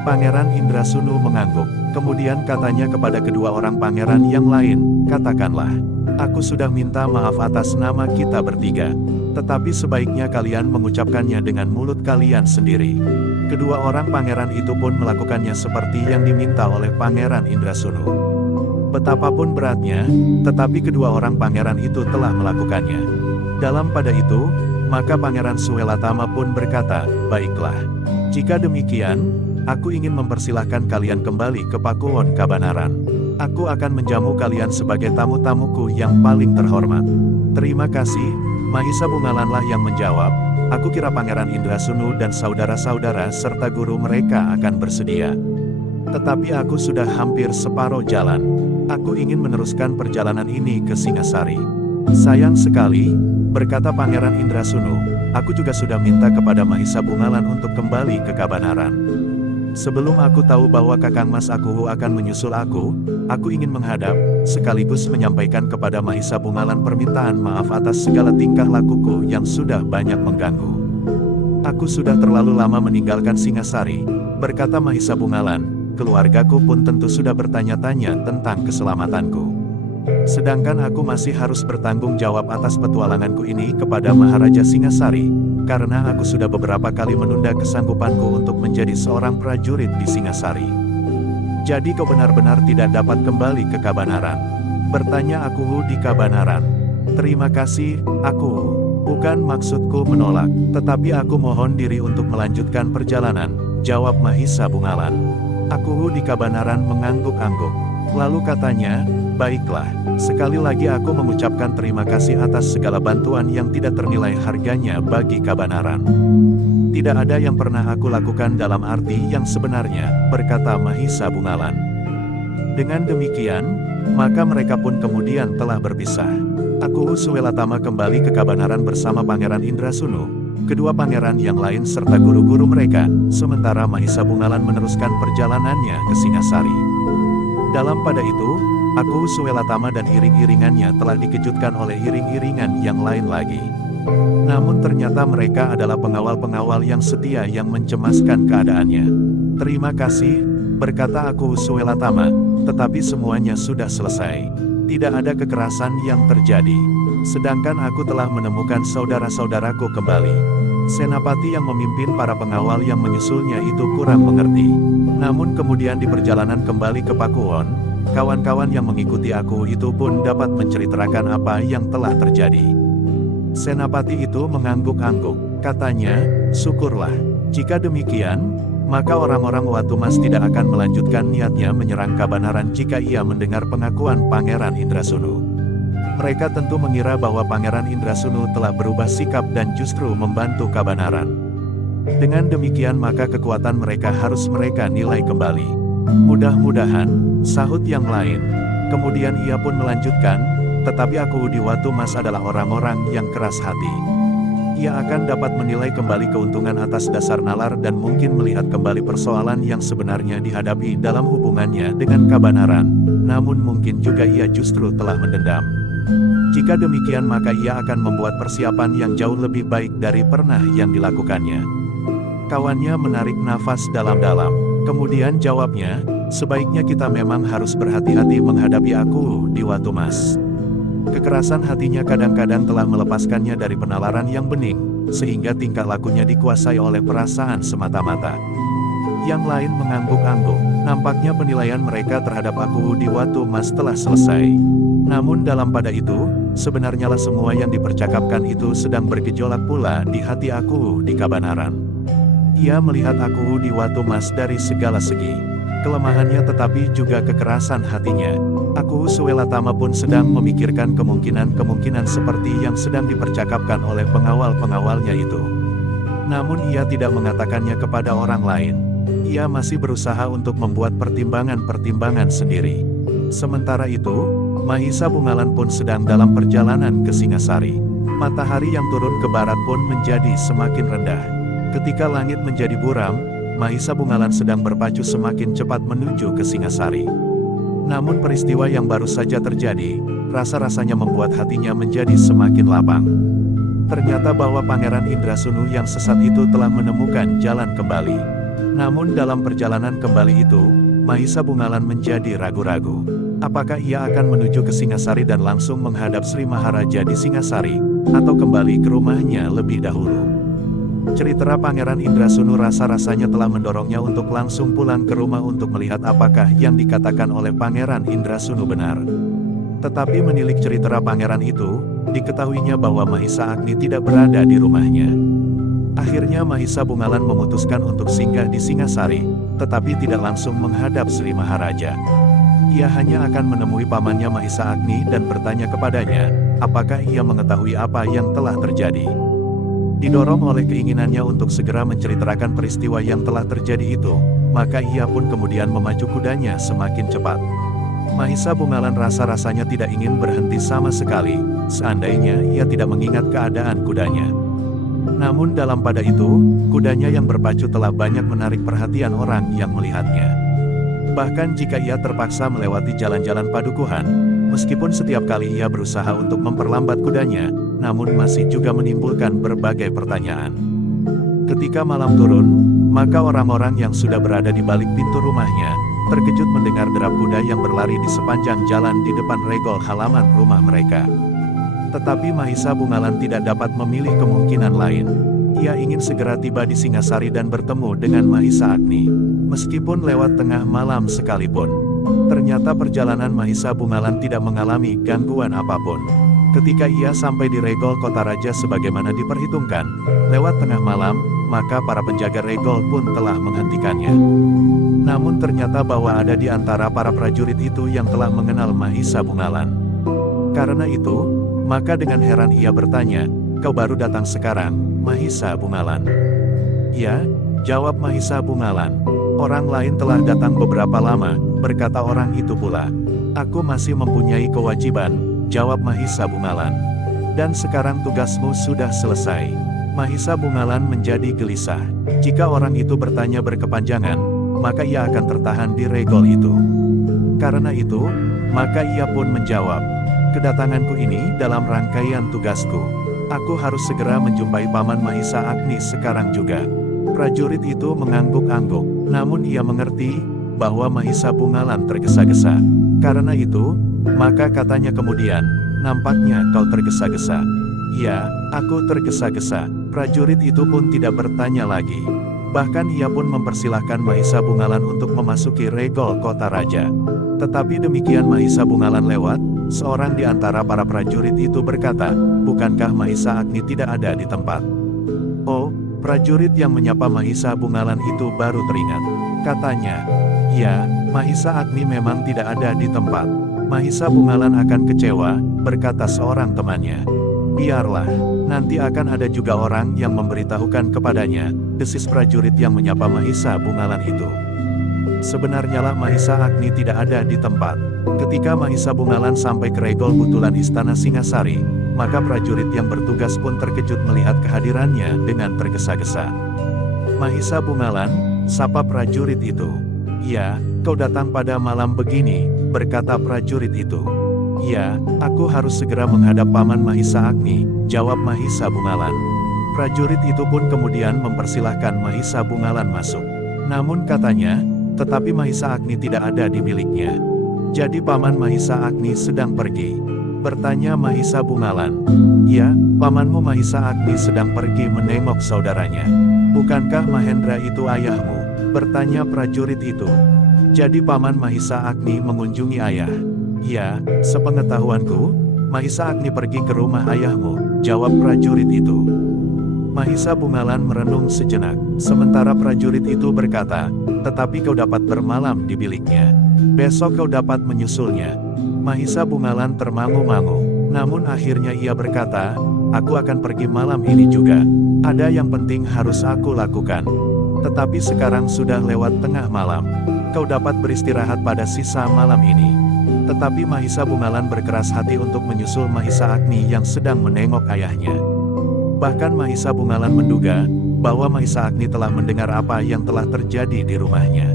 Pangeran Indrasunu mengangguk, kemudian katanya kepada kedua orang pangeran yang lain, katakanlah, aku sudah minta maaf atas nama kita bertiga. Tetapi sebaiknya kalian mengucapkannya dengan mulut kalian sendiri. Kedua orang pangeran itu pun melakukannya seperti yang diminta oleh Pangeran Indrasunu. Betapapun beratnya, tetapi kedua orang pangeran itu telah melakukannya. Dalam pada itu, maka Pangeran Suwelatama pun berkata, baiklah. Jika demikian, aku ingin mempersilahkan kalian kembali ke Pakuwon Kabanaran. Aku akan menjamu kalian sebagai tamu-tamuku yang paling terhormat. Terima kasih, Mahisa Bungalanlah yang menjawab. Aku kira Pangeran Indrasunu dan saudara-saudara serta guru mereka akan bersedia. Tetapi aku sudah hampir separuh jalan. Aku ingin meneruskan perjalanan ini ke Singasari. Sayang sekali, berkata Pangeran Indrasunu, aku juga sudah minta kepada Mahisa Bungalan untuk kembali ke Kabanaran. Sebelum aku tahu bahwa Kakang Mas Akuhu akan menyusul aku ingin menghadap, sekaligus menyampaikan kepada Mahisa Bungalan permintaan maaf atas segala tingkah lakuku yang sudah banyak mengganggu. Aku sudah terlalu lama meninggalkan Singasari, berkata Mahisa Bungalan, keluargaku pun tentu sudah bertanya-tanya tentang keselamatanku. Sedangkan aku masih harus bertanggung jawab atas petualanganku ini kepada Maharaja Singasari, karena aku sudah beberapa kali menunda kesanggupanku untuk menjadi seorang prajurit di Singasari. Jadi kau benar-benar tidak dapat kembali ke Kabanaran? Bertanya aku di Kabanaran. Terima kasih, aku. Bukan maksudku menolak, tetapi aku mohon diri untuk melanjutkan perjalanan, jawab Mahisa Bungalan. Aku di Kabanaran mengangguk-angguk. Lalu katanya, baiklah, sekali lagi aku mengucapkan terima kasih atas segala bantuan yang tidak ternilai harganya bagi Kabanaran. Tidak ada yang pernah aku lakukan dalam arti yang sebenarnya, berkata Mahisa Bungalan. Dengan demikian, maka mereka pun kemudian telah berpisah. Aku Suwelatama kembali ke Kabanaran bersama Pangeran Indrasunu, kedua pangeran yang lain serta guru-guru mereka, sementara Mahisa Bungalan meneruskan perjalanannya ke Singasari. Dalam pada itu, aku Suwelatama dan iring-iringannya telah dikejutkan oleh iring-iringan yang lain lagi. Namun ternyata mereka adalah pengawal-pengawal yang setia yang mencemaskan keadaannya. Terima kasih, berkata aku Suwelatama, tetapi semuanya sudah selesai. Tidak ada kekerasan yang terjadi. Sedangkan aku telah menemukan saudara-saudaraku kembali. Senapati yang memimpin para pengawal yang menyusulnya itu kurang mengerti. Namun kemudian di perjalanan kembali ke Pakuwon, kawan-kawan yang mengikuti aku itu pun dapat menceritakan apa yang telah terjadi. Senapati itu mengangguk-angguk. Katanya, syukurlah. Jika demikian, maka orang-orang Watumas tidak akan melanjutkan niatnya menyerang Kabanaran jika ia mendengar pengakuan Pangeran Indrasunu. Mereka tentu mengira bahwa Pangeran Indrasunu telah berubah sikap dan justru membantu Kabanaran. Dengan demikian maka kekuatan mereka harus mereka nilai kembali. Mudah-mudahan, sahut yang lain. Kemudian ia pun melanjutkan, tetapi aku di Watumas adalah orang-orang yang keras hati. Ia akan dapat menilai kembali keuntungan atas dasar nalar dan mungkin melihat kembali persoalan yang sebenarnya dihadapi dalam hubungannya dengan Kabanaran, namun mungkin juga ia justru telah mendendam. Jika demikian maka ia akan membuat persiapan yang jauh lebih baik dari pernah yang dilakukannya. Kawannya menarik nafas dalam-dalam, kemudian jawabnya, sebaiknya kita memang harus berhati-hati menghadapi aku di Watumas. Kekerasan hatinya kadang-kadang telah melepaskannya dari penalaran yang bening, sehingga tingkah lakunya dikuasai oleh perasaan semata-mata. Yang lain mengangguk-angguk, nampaknya penilaian mereka terhadap aku di Watumas telah selesai. Namun dalam pada itu, sebenarnya lah semua yang dipercakapkan itu sedang bergejolak pula di hati aku di Kabanaran. Ia melihat aku di Watumas dari segala segi, kelemahannya tetapi juga kekerasan hatinya. Aku Suwelatama pun sedang memikirkan kemungkinan-kemungkinan seperti yang sedang dipercakapkan oleh pengawal-pengawalnya itu. Namun ia tidak mengatakannya kepada orang lain. Ia masih berusaha untuk membuat pertimbangan-pertimbangan sendiri. Sementara itu, Mahisa Bungalan pun sedang dalam perjalanan ke Singasari. Matahari yang turun ke barat pun menjadi semakin rendah. Ketika langit menjadi buram, Mahisa Bungalan sedang berpacu semakin cepat menuju ke Singasari. Namun peristiwa yang baru saja terjadi, rasa-rasanya membuat hatinya menjadi semakin lapang. Ternyata bahwa Pangeran Indrasunu yang sesat itu telah menemukan jalan kembali. Namun dalam perjalanan kembali itu, Mahisa Bungalan menjadi ragu-ragu. Apakah ia akan menuju ke Singasari dan langsung menghadap Sri Maharaja di Singasari, atau kembali ke rumahnya lebih dahulu? Cerita Pangeran Indrasunu rasa-rasanya telah mendorongnya untuk langsung pulang ke rumah untuk melihat apakah yang dikatakan oleh Pangeran Indrasunu benar. Tetapi menilik cerita pangeran itu, diketahuinya bahwa Mahisa Agni tidak berada di rumahnya. Akhirnya Mahisa Bungalan memutuskan untuk singgah di Singasari, tetapi tidak langsung menghadap Sri Maharaja. Ia hanya akan menemui pamannya Mahisa Agni dan bertanya kepadanya, apakah ia mengetahui apa yang telah terjadi. Didorong oleh keinginannya untuk segera menceritakan peristiwa yang telah terjadi itu, maka ia pun kemudian memacu kudanya semakin cepat. Mahisa Bungalan rasa-rasanya tidak ingin berhenti sama sekali, seandainya ia tidak mengingat keadaan kudanya. Namun dalam pada itu, kudanya yang berpacu telah banyak menarik perhatian orang yang melihatnya. Bahkan jika ia terpaksa melewati jalan-jalan padukuhan, meskipun setiap kali ia berusaha untuk memperlambat kudanya, namun masih juga menimbulkan berbagai pertanyaan. Ketika malam turun, maka orang-orang yang sudah berada di balik pintu rumahnya, terkejut mendengar derap kuda yang berlari di sepanjang jalan di depan regol halaman rumah mereka. Tetapi Mahisa Bungalan tidak dapat memilih kemungkinan lain. Ia ingin segera tiba di Singasari dan bertemu dengan Mahisa Agni. Meskipun lewat tengah malam sekalipun. Ternyata perjalanan Mahisa Bungalan tidak mengalami gangguan apapun. Ketika ia sampai di regol kota raja sebagaimana diperhitungkan, lewat tengah malam, maka para penjaga regol pun telah menghentikannya. Namun ternyata bahwa ada di antara para prajurit itu yang telah mengenal Mahisa Bungalan. Karena itu, maka dengan heran ia bertanya, "Kau baru datang sekarang, Mahisa Bungalan?" "Ya," jawab Mahisa Bungalan. "Orang lain telah datang beberapa lama," berkata orang itu pula. "Aku masih mempunyai kewajiban," jawab Mahisa Bungalan. "Dan sekarang tugasmu sudah selesai." Mahisa Bungalan menjadi gelisah. Jika orang itu bertanya berkepanjangan, maka ia akan tertahan di regol itu. Karena itu, maka ia pun menjawab, "Kedatanganku ini dalam rangkaian tugasku. Aku harus segera menjumpai Paman Mahisa Agni sekarang juga." Prajurit itu mengangguk-angguk, namun ia mengerti bahwa Mahisa Bungalan tergesa-gesa. Karena itu, maka katanya kemudian, "Nampaknya kau tergesa-gesa." "Ya, aku tergesa-gesa." Prajurit itu pun tidak bertanya lagi. Bahkan ia pun mempersilahkan Mahisa Bungalan untuk memasuki regol kota raja. Tetapi demikian Mahisa Bungalan lewat, seorang di antara para prajurit itu berkata, "Bukankah Mahisa Agni tidak ada di tempat?" "Oh," prajurit yang menyapa Mahisa Bungalan itu baru teringat. Katanya, "Ya, Mahisa Agni memang tidak ada di tempat." "Mahisa Bungalan akan kecewa," berkata seorang temannya. "Biarlah, nanti akan ada juga orang yang memberitahukan kepadanya," desis prajurit yang menyapa Mahisa Bungalan itu. Sebenarnya lah Mahisa Agni tidak ada di tempat. Ketika Mahisa Bungalan sampai ke regol butulan istana Singasari, maka prajurit yang bertugas pun terkejut melihat kehadirannya dengan tergesa-gesa. "Mahisa Bungalan," sapa prajurit itu. "Ya, kau datang pada malam begini," berkata prajurit itu. "Ya, aku harus segera menghadap Paman Mahisa Agni," jawab Mahisa Bungalan. Prajurit itu pun kemudian mempersilahkan Mahisa Bungalan masuk. Namun katanya, tetapi Mahisa Agni tidak ada di miliknya. "Jadi Paman Mahisa Agni sedang pergi?" bertanya Mahisa Bungalan. "Ya, pamanmu Mahisa Agni sedang pergi menengok saudaranya." "Bukankah Mahendra itu ayahmu?" bertanya prajurit itu. "Jadi Paman Mahisa Agni mengunjungi ayah?" "Ya, sepengetahuanku, Mahisa Agni pergi ke rumah ayahmu," jawab prajurit itu. Mahisa Bungalan merenung sejenak, sementara prajurit itu berkata, "Tetapi kau dapat bermalam di biliknya. Besok kau dapat menyusulnya." Mahisa Bungalan termangu-mangu, namun akhirnya ia berkata, "Aku akan pergi malam ini juga. Ada yang penting harus aku lakukan. Tetapi sekarang sudah lewat tengah malam. Kau dapat beristirahat pada sisa malam ini." Tetapi Mahisa Bungalan berkeras hati untuk menyusul Mahisa Agni yang sedang menengok ayahnya. Bahkan Mahisa Bungalan menduga bahwa Mahisa Agni telah mendengar apa yang telah terjadi di rumahnya.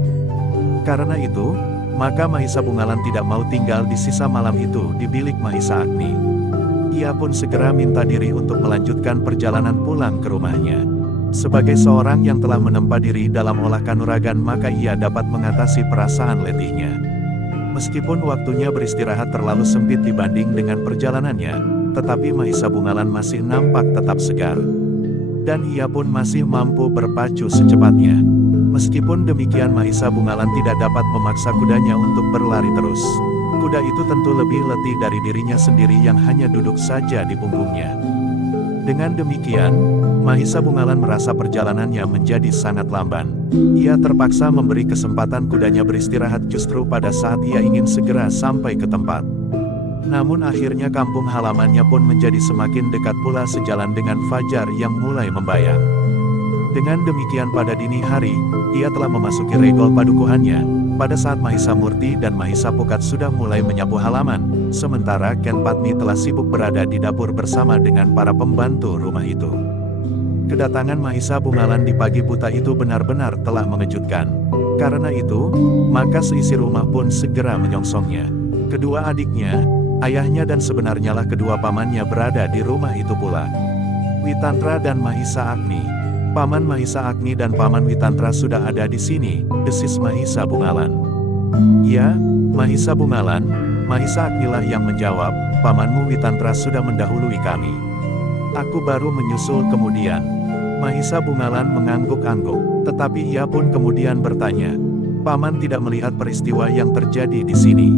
Karena itu, maka Mahisa Bungalan tidak mau tinggal di sisa malam itu di bilik Mahisa Agni. Ia pun segera minta diri untuk melanjutkan perjalanan pulang ke rumahnya. Sebagai seorang yang telah menempa diri dalam olah kanuragan, maka ia dapat mengatasi perasaan letihnya. Meskipun waktunya beristirahat terlalu sempit dibanding dengan perjalanannya, tetapi Mahisa Bungalan masih nampak tetap segar. Dan ia pun masih mampu berpacu secepatnya. Meskipun demikian Mahisa Bungalan tidak dapat memaksa kudanya untuk berlari terus. Kuda itu tentu lebih letih dari dirinya sendiri yang hanya duduk saja di punggungnya. Dengan demikian, Mahisa Bungalan merasa perjalanannya menjadi sangat lamban. Ia terpaksa memberi kesempatan kudanya beristirahat justru pada saat ia ingin segera sampai ke tempat. Namun akhirnya kampung halamannya pun menjadi semakin dekat pula sejalan dengan fajar yang mulai membayang. Dengan demikian pada dini hari, ia telah memasuki regol padukuhannya, pada saat Mahisa Murti dan Mahisa Pukat sudah mulai menyapu halaman, sementara Ken Patni telah sibuk berada di dapur bersama dengan para pembantu rumah itu. Kedatangan Mahisa Bungalan di pagi buta itu benar-benar telah mengejutkan. Karena itu, maka seisi rumah pun segera menyongsongnya. Kedua adiknya, ayahnya dan sebenarnya lah kedua pamannya berada di rumah itu pula. Witantra dan Mahisa Agni. "Paman Mahisa Agni dan Paman Witantra sudah ada di sini," desis Mahisa Bungalan. "Ya, Mahisa Bungalan, Mahisa Agnilah yang menjawab, pamanmu Witantra sudah mendahului kami. Aku baru menyusul kemudian." Mahisa Bungalan mengangguk-angguk, tetapi ia pun kemudian bertanya, "Paman tidak melihat peristiwa yang terjadi di sini?"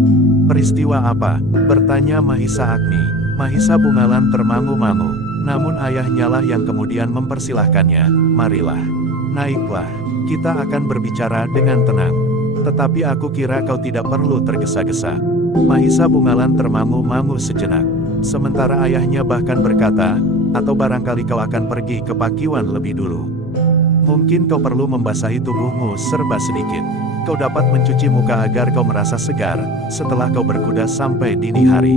"Peristiwa apa?" bertanya Mahisa Agni. Mahisa Bungalan termangu-mangu, namun ayahnya lah yang kemudian mempersilahkannya, "Marilah. Naiklah. Kita akan berbicara dengan tenang. Tetapi aku kira kau tidak perlu tergesa-gesa." Mahisa Bungalan termangu-mangu sejenak. Sementara ayahnya bahkan berkata, "Atau barangkali kau akan pergi ke Pakiwan lebih dulu. Mungkin kau perlu membasahi tubuhmu serba sedikit. Kau dapat mencuci muka agar kau merasa segar, setelah kau berkuda sampai dini hari."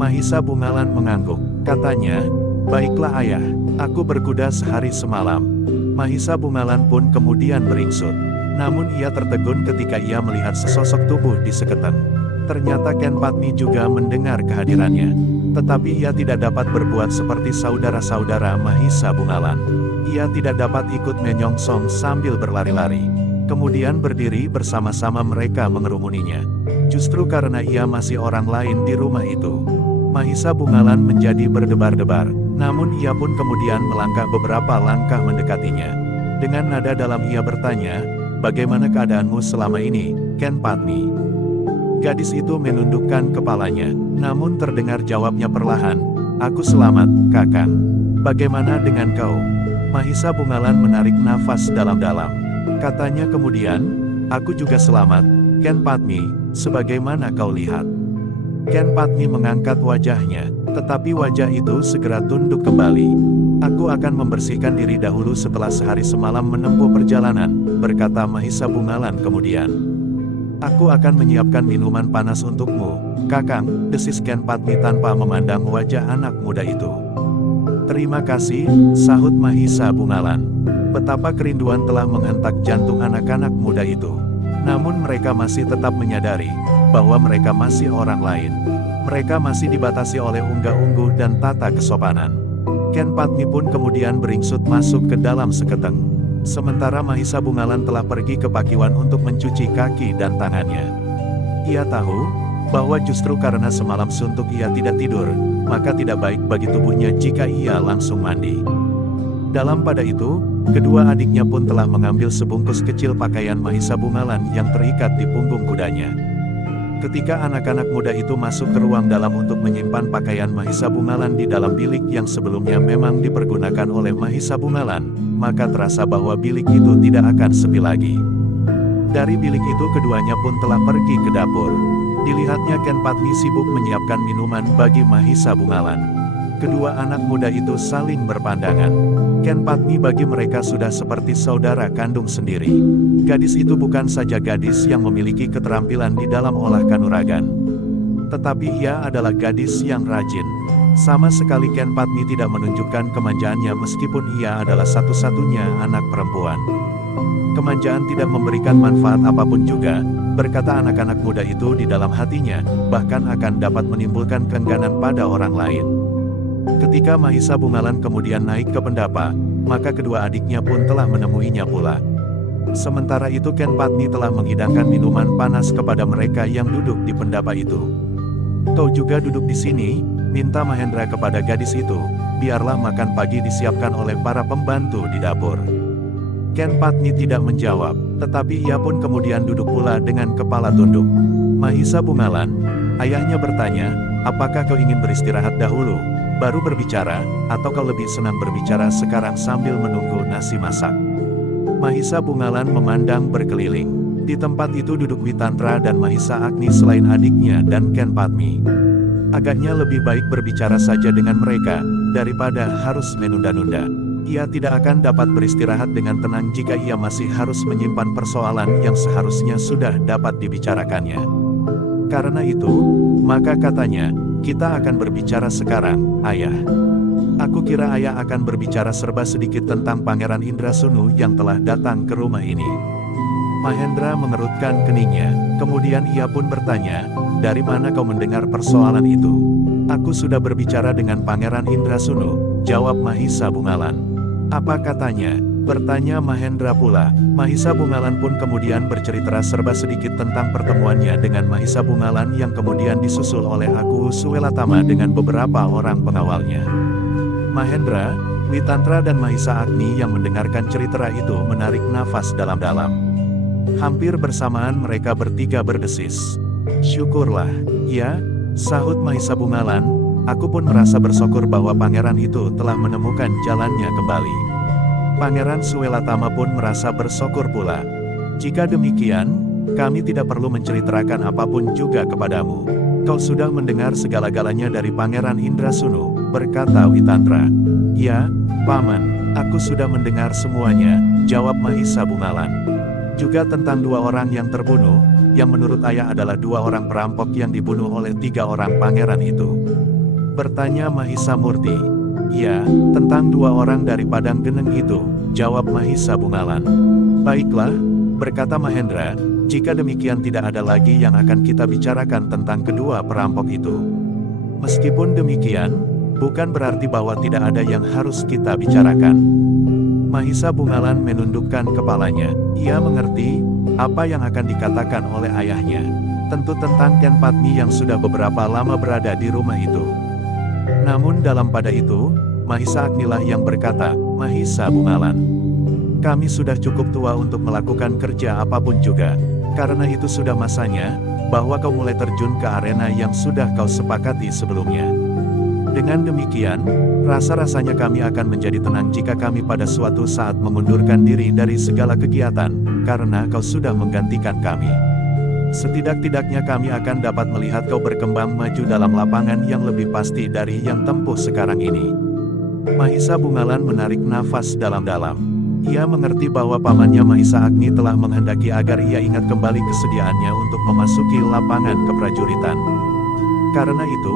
Mahisa Bungalan mengangguk. Katanya, "Baiklah ayah, aku berkuda sehari semalam." Mahisa Bungalan pun kemudian beringsut. Namun ia tertegun ketika ia melihat sesosok tubuh di seketeng. Ternyata Ken Padmi juga mendengar kehadirannya. Tetapi ia tidak dapat berbuat seperti saudara-saudara Mahisa Bungalan. Ia tidak dapat ikut menyongsong sambil berlari-lari. Kemudian berdiri bersama-sama mereka mengerumuninya. Justru karena ia masih orang lain di rumah itu, Mahisa Bungalan menjadi berdebar-debar. Namun ia pun kemudian melangkah beberapa langkah mendekatinya. Dengan nada dalam ia bertanya, "Bagaimana keadaanmu selama ini, Ken Padmi?" Gadis itu menundukkan kepalanya, namun terdengar jawabnya perlahan, "Aku selamat, Kakang. Bagaimana dengan kau?" Mahisa Bungalan menarik nafas dalam-dalam. Katanya kemudian, "Aku juga selamat, Ken Padmi, sebagaimana kau lihat." Ken Padmi mengangkat wajahnya, tetapi wajah itu segera tunduk kembali. "Aku akan membersihkan diri dahulu setelah sehari semalam menempuh perjalanan," berkata Mahisa Bungalan kemudian. "Aku akan menyiapkan minuman panas untukmu, Kakang," desis Ken Padmi tanpa memandang wajah anak muda itu. "Terima kasih," sahut Mahisa Bungalan. Betapa kerinduan telah menghentak jantung anak-anak muda itu. Namun mereka masih tetap menyadari bahwa mereka masih orang lain. Mereka masih dibatasi oleh unggah-ungguh dan tata kesopanan. Ken Padmi pun kemudian beringsut masuk ke dalam seketeng. Sementara Mahisa Bungalan telah pergi ke Pakiwan untuk mencuci kaki dan tangannya. Ia tahu bahwa justru karena semalam suntuk ia tidak tidur, maka tidak baik bagi tubuhnya jika ia langsung mandi. Dalam pada itu, kedua adiknya pun telah mengambil sebungkus kecil pakaian Mahisa Bungalan yang terikat di punggung kudanya. Ketika anak-anak muda itu masuk ke ruang dalam untuk menyimpan pakaian Mahisa Bungalan di dalam bilik yang sebelumnya memang dipergunakan oleh Mahisa Bungalan, maka terasa bahwa bilik itu tidak akan sepi lagi. Dari bilik itu keduanya pun telah pergi ke dapur. Dilihatnya Ken Padmi sibuk menyiapkan minuman bagi Mahisa Bungalan. Kedua anak muda itu saling berpandangan. Ken Padmi bagi mereka sudah seperti saudara kandung sendiri. Gadis itu bukan saja gadis yang memiliki keterampilan di dalam olah kanuragan, tetapi ia adalah gadis yang rajin. Sama sekali Ken Padmi tidak menunjukkan kemanjaannya meskipun ia adalah satu-satunya anak perempuan. Kemanjaan tidak memberikan manfaat apapun juga, berkata anak-anak muda itu di dalam hatinya, bahkan akan dapat menimbulkan keengganan pada orang lain. Ketika Mahisa Bungalan kemudian naik ke pendapa, maka kedua adiknya pun telah menemuinya pula. Sementara itu Ken Padmi telah menghidangkan minuman panas kepada mereka yang duduk di pendapa itu. "Kau juga duduk di sini," minta Mahendra kepada gadis itu, "biarlah makan pagi disiapkan oleh para pembantu di dapur." Ken Padmi tidak menjawab, tetapi ia pun kemudian duduk pula dengan kepala tunduk. Mahisa Bungalan, ayahnya bertanya, "Apakah kau ingin beristirahat dahulu, baru berbicara, atau kau lebih senang berbicara sekarang sambil menunggu nasi masak?" Mahisa Bungalan memandang berkeliling. Di tempat itu duduk Witantra dan Mahisa Agni selain adiknya dan Ken Padmi. Agaknya lebih baik berbicara saja dengan mereka, daripada harus menunda-nunda. Ia tidak akan dapat beristirahat dengan tenang jika ia masih harus menyimpan persoalan yang seharusnya sudah dapat dibicarakannya. Karena itu, maka katanya, "Kita akan berbicara sekarang, Ayah. Aku kira Ayah akan berbicara serba sedikit tentang Pangeran Indrasunu yang telah datang ke rumah ini." Mahendra mengerutkan keningnya, kemudian ia pun bertanya, "Dari mana kau mendengar persoalan itu?" "Aku sudah berbicara dengan Pangeran Indrasunu," jawab Mahisa Bungalan. "Apa katanya?" Bertanya Mahendra pula. Mahisa Bungalan pun kemudian bercerita serba sedikit tentang pertemuannya dengan Mahisa Bungalan yang kemudian disusul oleh Aku Suwelatama dengan beberapa orang pengawalnya. Mahendra, Witantra dan Mahisa Agni yang mendengarkan cerita itu menarik nafas dalam-dalam. Hampir bersamaan mereka bertiga berdesis. Syukurlah, ya, sahut Mahisa Bungalan, aku pun merasa bersyukur bahwa pangeran itu telah menemukan jalannya kembali. Pangeran Suwelatama pun merasa bersyukur pula. Jika demikian, kami tidak perlu menceritakan apapun juga kepadamu. Kau sudah mendengar segala-galanya dari Pangeran Indrasunu, berkata Witantra. Ya, Paman, aku sudah mendengar semuanya, jawab Mahisa Bungalan. Juga tentang dua orang yang terbunuh, yang menurut ayah adalah dua orang perampok yang dibunuh oleh tiga orang pangeran itu. Bertanya Mahisa Murti. Ya, tentang dua orang dari Padang Geneng itu, jawab Mahisa Bungalan. Baiklah, berkata Mahendra, jika demikian tidak ada lagi yang akan kita bicarakan tentang kedua perampok itu. Meskipun demikian, bukan berarti bahwa tidak ada yang harus kita bicarakan. Mahisa Bungalan menundukkan kepalanya. Ia mengerti apa yang akan dikatakan oleh ayahnya. Tentu tentang Ken Padmi yang sudah beberapa lama berada di rumah itu. Namun dalam pada itu, Mahisa Agnilah yang berkata, Mahisa Bungalan. Kami sudah cukup tua untuk melakukan kerja apapun juga. Karena itu sudah masanya, bahwa kau mulai terjun ke arena yang sudah kau sepakati sebelumnya. Dengan demikian, rasa-rasanya kami akan menjadi tenang jika kami pada suatu saat mengundurkan diri dari segala kegiatan, karena kau sudah menggantikan kami. Setidak-tidaknya kami akan dapat melihat kau berkembang maju dalam lapangan yang lebih pasti dari yang tempuh sekarang ini. Mahisa Bungalan menarik nafas dalam-dalam. Ia mengerti bahwa pamannya Mahisa Agni telah menghendaki agar ia ingat kembali kesediaannya untuk memasuki lapangan keprajuritan. Karena itu,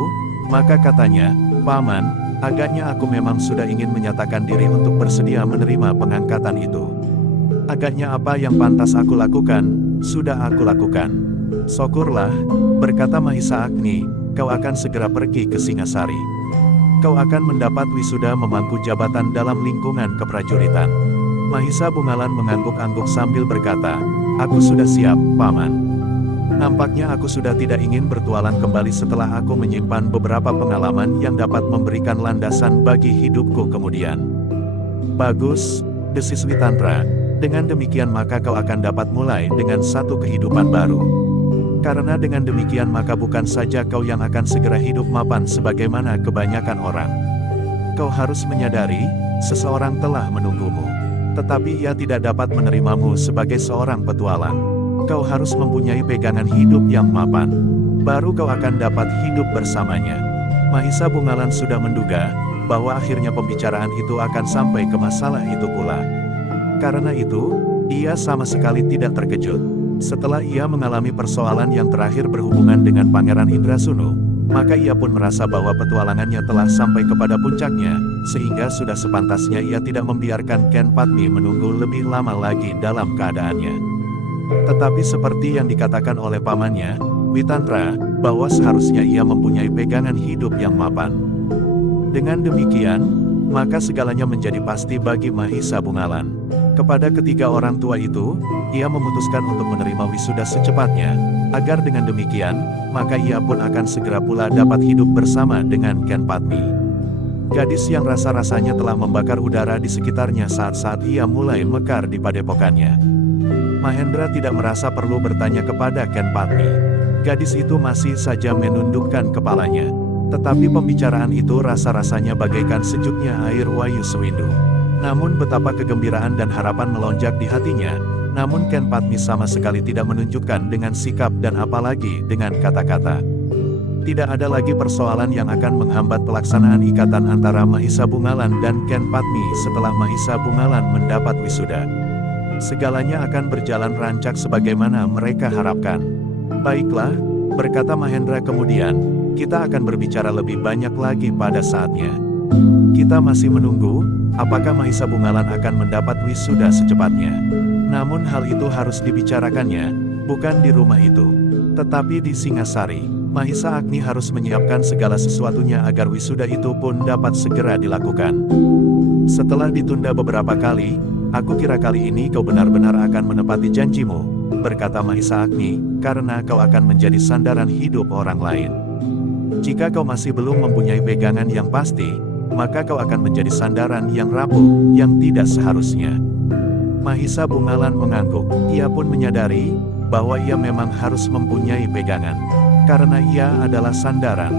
maka katanya, Paman, agaknya aku memang sudah ingin menyatakan diri untuk bersedia menerima pengangkatan itu. Agaknya apa yang pantas aku lakukan, sudah aku lakukan. Syukurlah, berkata Mahisa Agni, kau akan segera pergi ke Singasari. Kau akan mendapat wisuda memangku jabatan dalam lingkungan keprajuritan. Mahisa Bungalan mengangguk-angguk sambil berkata, aku sudah siap, Paman. Nampaknya aku sudah tidak ingin bertualang kembali setelah aku menyimpan beberapa pengalaman yang dapat memberikan landasan bagi hidupku kemudian. Bagus, desis Witantra. Dengan demikian maka kau akan dapat mulai dengan satu kehidupan baru. Karena dengan demikian maka bukan saja kau yang akan segera hidup mapan sebagaimana kebanyakan orang. Kau harus menyadari, seseorang telah menunggumu. Tetapi ia tidak dapat menerimamu sebagai seorang petualang. Kau harus mempunyai pegangan hidup yang mapan. Baru kau akan dapat hidup bersamanya. Mahisa Bungalan sudah menduga, bahwa akhirnya pembicaraan itu akan sampai ke masalah itu pula. Karena itu, ia sama sekali tidak terkejut. Setelah ia mengalami persoalan yang terakhir berhubungan dengan Pangeran Indrasunu, maka ia pun merasa bahwa petualangannya telah sampai kepada puncaknya, sehingga sudah sepantasnya ia tidak membiarkan Ken Padmi menunggu lebih lama lagi dalam keadaannya. Tetapi seperti yang dikatakan oleh pamannya, Witantra, bahwa seharusnya ia mempunyai pegangan hidup yang mapan. Dengan demikian, maka segalanya menjadi pasti bagi Mahisa Bungalan. Kepada ketiga orang tua itu, ia memutuskan untuk menerima wisuda secepatnya, agar dengan demikian, maka ia pun akan segera pula dapat hidup bersama dengan Ken Padmi. Gadis yang rasa-rasanya telah membakar udara di sekitarnya saat-saat ia mulai mekar di padepokannya. Mahendra tidak merasa perlu bertanya kepada Ken Padmi. Gadis itu masih saja menundukkan kepalanya. Tetapi pembicaraan itu rasa-rasanya bagaikan sejuknya air Wayu Sewindu. Namun betapa kegembiraan dan harapan melonjak di hatinya, namun Ken Padmi sama sekali tidak menunjukkan dengan sikap dan apalagi dengan kata-kata. Tidak ada lagi persoalan yang akan menghambat pelaksanaan ikatan antara Mahisa Bungalan dan Ken Padmi setelah Mahisa Bungalan mendapat wisuda. Segalanya akan berjalan rancak sebagaimana mereka harapkan. Baiklah, berkata Mahendra kemudian, kita akan berbicara lebih banyak lagi pada saatnya. Kita masih menunggu, apakah Mahisa Bungalan akan mendapat wisuda secepatnya. Namun hal itu harus dibicarakannya, bukan di rumah itu, tetapi di Singasari. Mahisa Agni harus menyiapkan segala sesuatunya agar wisuda itu pun dapat segera dilakukan. Setelah ditunda beberapa kali, Aku kira kali ini kau benar-benar akan menepati janjimu, berkata Mahisa Agni, karena kau akan menjadi sandaran hidup orang lain. Jika kau masih belum mempunyai pegangan yang pasti, maka kau akan menjadi sandaran yang rapuh, yang tidak seharusnya. Mahisa Bungalan mengangguk. Ia pun menyadari bahwa ia memang harus mempunyai pegangan, karena ia adalah sandaran.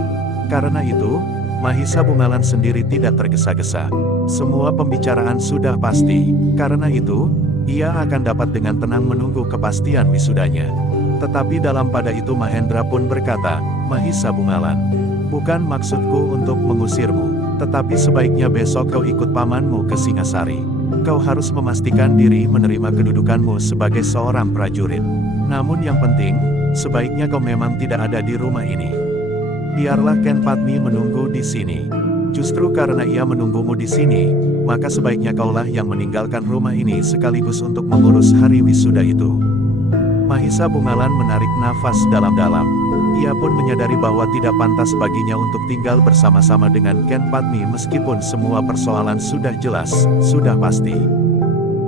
Karena itu, Mahisa Bungalan sendiri tidak tergesa-gesa. Semua pembicaraan sudah pasti, karena itu, ia akan dapat dengan tenang menunggu kepastian wisudanya. Tetapi dalam pada itu Mahendra pun berkata, Mahisa Bungalan, bukan maksudku untuk mengusirmu, tetapi sebaiknya besok kau ikut pamanmu ke Singasari. Kau harus memastikan diri menerima kedudukanmu sebagai seorang prajurit. Namun yang penting, sebaiknya kau memang tidak ada di rumah ini. Biarlah Ken Padmi menunggu di sini. Justru karena ia menunggumu di sini, maka sebaiknya kaulah yang meninggalkan rumah ini sekaligus untuk mengurus hari wisuda itu. Mahisa Bungalan menarik nafas dalam-dalam. Ia pun menyadari bahwa tidak pantas baginya untuk tinggal bersama-sama dengan Ken Padmi meskipun semua persoalan sudah jelas, sudah pasti.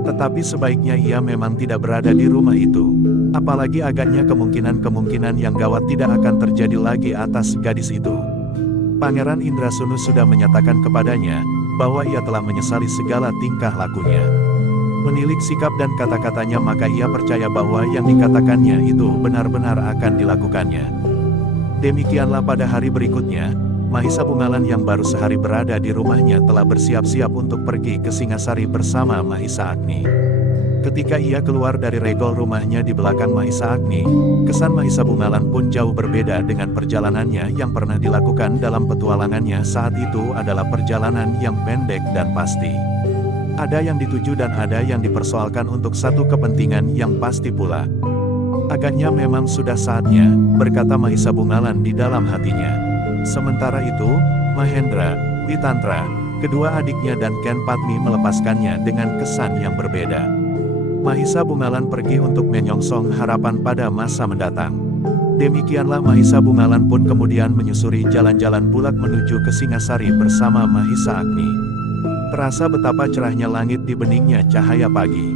Tetapi sebaiknya ia memang tidak berada di rumah itu. Apalagi agaknya kemungkinan-kemungkinan yang gawat tidak akan terjadi lagi atas gadis itu. Pangeran Indrasunu sudah menyatakan kepadanya bahwa ia telah menyesali segala tingkah lakunya. Menilik sikap dan kata-katanya, maka ia percaya bahwa yang dikatakannya itu benar-benar akan dilakukannya. Demikianlah pada hari berikutnya, Mahisa Bungalan yang baru sehari berada di rumahnya telah bersiap-siap untuk pergi ke Singasari bersama Mahisa Agni. Ketika ia keluar dari regol rumahnya di belakang Mahisa Agni, kesan Mahisa Bungalan pun jauh berbeda dengan perjalanannya yang pernah dilakukan dalam petualangannya saat itu adalah perjalanan yang pendek dan pasti. Ada yang dituju dan ada yang dipersoalkan untuk satu kepentingan yang pasti pula. Agaknya memang sudah saatnya, berkata Mahisa Bungalan di dalam hatinya. Sementara itu, Mahendra, Witantra, kedua adiknya dan Ken Padmi melepaskannya dengan kesan yang berbeda. Mahisa Bungalan pergi untuk menyongsong harapan pada masa mendatang. Demikianlah Mahisa Bungalan pun kemudian menyusuri jalan-jalan bulak menuju ke Singasari bersama Mahisa Agni. Terasa betapa cerahnya langit di beningnya cahaya pagi.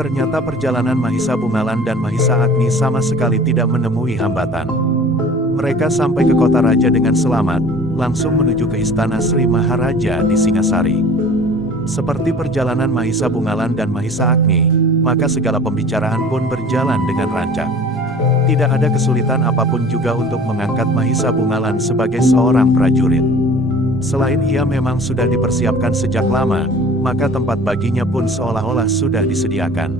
Ternyata perjalanan Mahisa Bungalan dan Mahisa Agni sama sekali tidak menemui hambatan. Mereka sampai ke kota raja dengan selamat, langsung menuju ke istana Sri Maharaja di Singasari. Seperti perjalanan Mahisa Bungalan dan Mahisa Agni, maka segala pembicaraan pun berjalan dengan rancak. Tidak ada kesulitan apapun juga untuk mengangkat Mahisa Bungalan sebagai seorang prajurit. Selain ia memang sudah dipersiapkan sejak lama, maka tempat baginya pun seolah-olah sudah disediakan.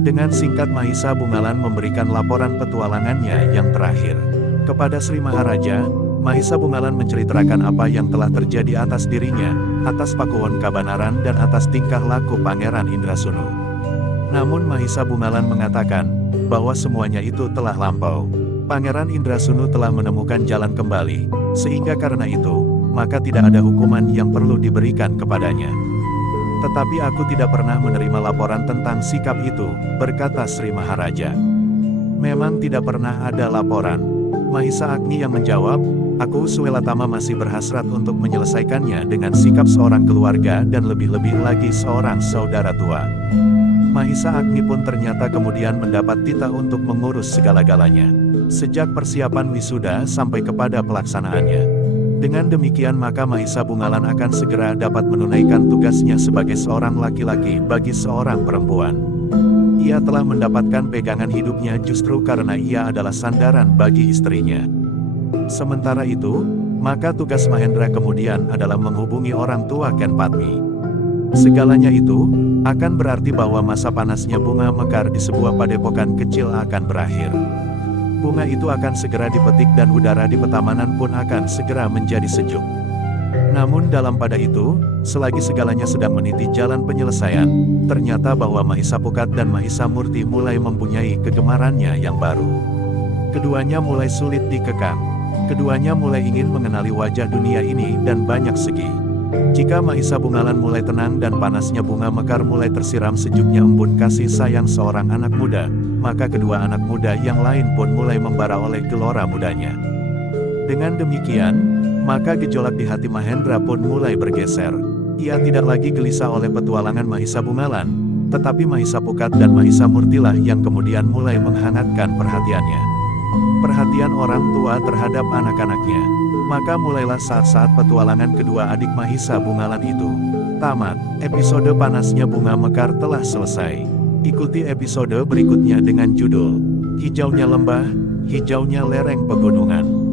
Dengan singkat Mahisa Bungalan memberikan laporan petualangannya yang terakhir kepada Sri Maharaja. Mahisa Bungalan menceritakan apa yang telah terjadi atas dirinya, atas Pakuwon Kabanaran dan atas tingkah laku Pangeran Indrasunu. Namun Mahisa Bungalan mengatakan bahwa semuanya itu telah lampau. Pangeran Indrasunu telah menemukan jalan kembali, sehingga karena itu, maka tidak ada hukuman yang perlu diberikan kepadanya. Tetapi aku tidak pernah menerima laporan tentang sikap itu, berkata Sri Maharaja. Memang tidak pernah ada laporan. Mahisa Agni yang menjawab, aku Suwelatama masih berhasrat untuk menyelesaikannya dengan sikap seorang keluarga dan lebih-lebih lagi seorang saudara tua. Mahisa Agni pun ternyata kemudian mendapat titah untuk mengurus segala-galanya. Sejak persiapan wisuda sampai kepada pelaksanaannya. Dengan demikian maka Mahisa Bungalan akan segera dapat menunaikan tugasnya sebagai seorang laki-laki bagi seorang perempuan. Ia telah mendapatkan pegangan hidupnya justru karena ia adalah sandaran bagi istrinya. Sementara itu, maka tugas Mahendra kemudian adalah menghubungi orang tua Ken Padmi. Segalanya itu akan berarti bahwa masa panasnya bunga mekar di sebuah padepokan kecil akan berakhir. Bunga itu akan segera dipetik dan udara di petamanan pun akan segera menjadi sejuk. Namun dalam pada itu, selagi segalanya sedang meniti jalan penyelesaian, ternyata bahwa Mahisa Pukat dan Mahisa Murti mulai mempunyai kegemarannya yang baru. Keduanya mulai sulit dikekang. Keduanya mulai ingin mengenali wajah dunia ini dan banyak segi. Jika Mahisa Bungalan mulai tenang dan panasnya bunga mekar mulai tersiram sejuknya embun kasih sayang seorang anak muda, maka kedua anak muda yang lain pun mulai membara oleh gelora mudanya. Dengan demikian, maka gejolak di hati Mahendra pun mulai bergeser. Ia tidak lagi gelisah oleh petualangan Mahisa Bungalan, Tetapi Mahisa Pukat dan Mahisa Murtilah yang kemudian mulai menghangatkan perhatiannya. Perhatian orang tua terhadap anak-anaknya. Maka mulailah saat-saat petualangan kedua adik Mahisa Bungalan itu. Tamat. Episode Panasnya Bunga Mekar telah selesai. Ikuti episode berikutnya dengan judul Hijaunya Lembah, Hijaunya Lereng Pegunungan.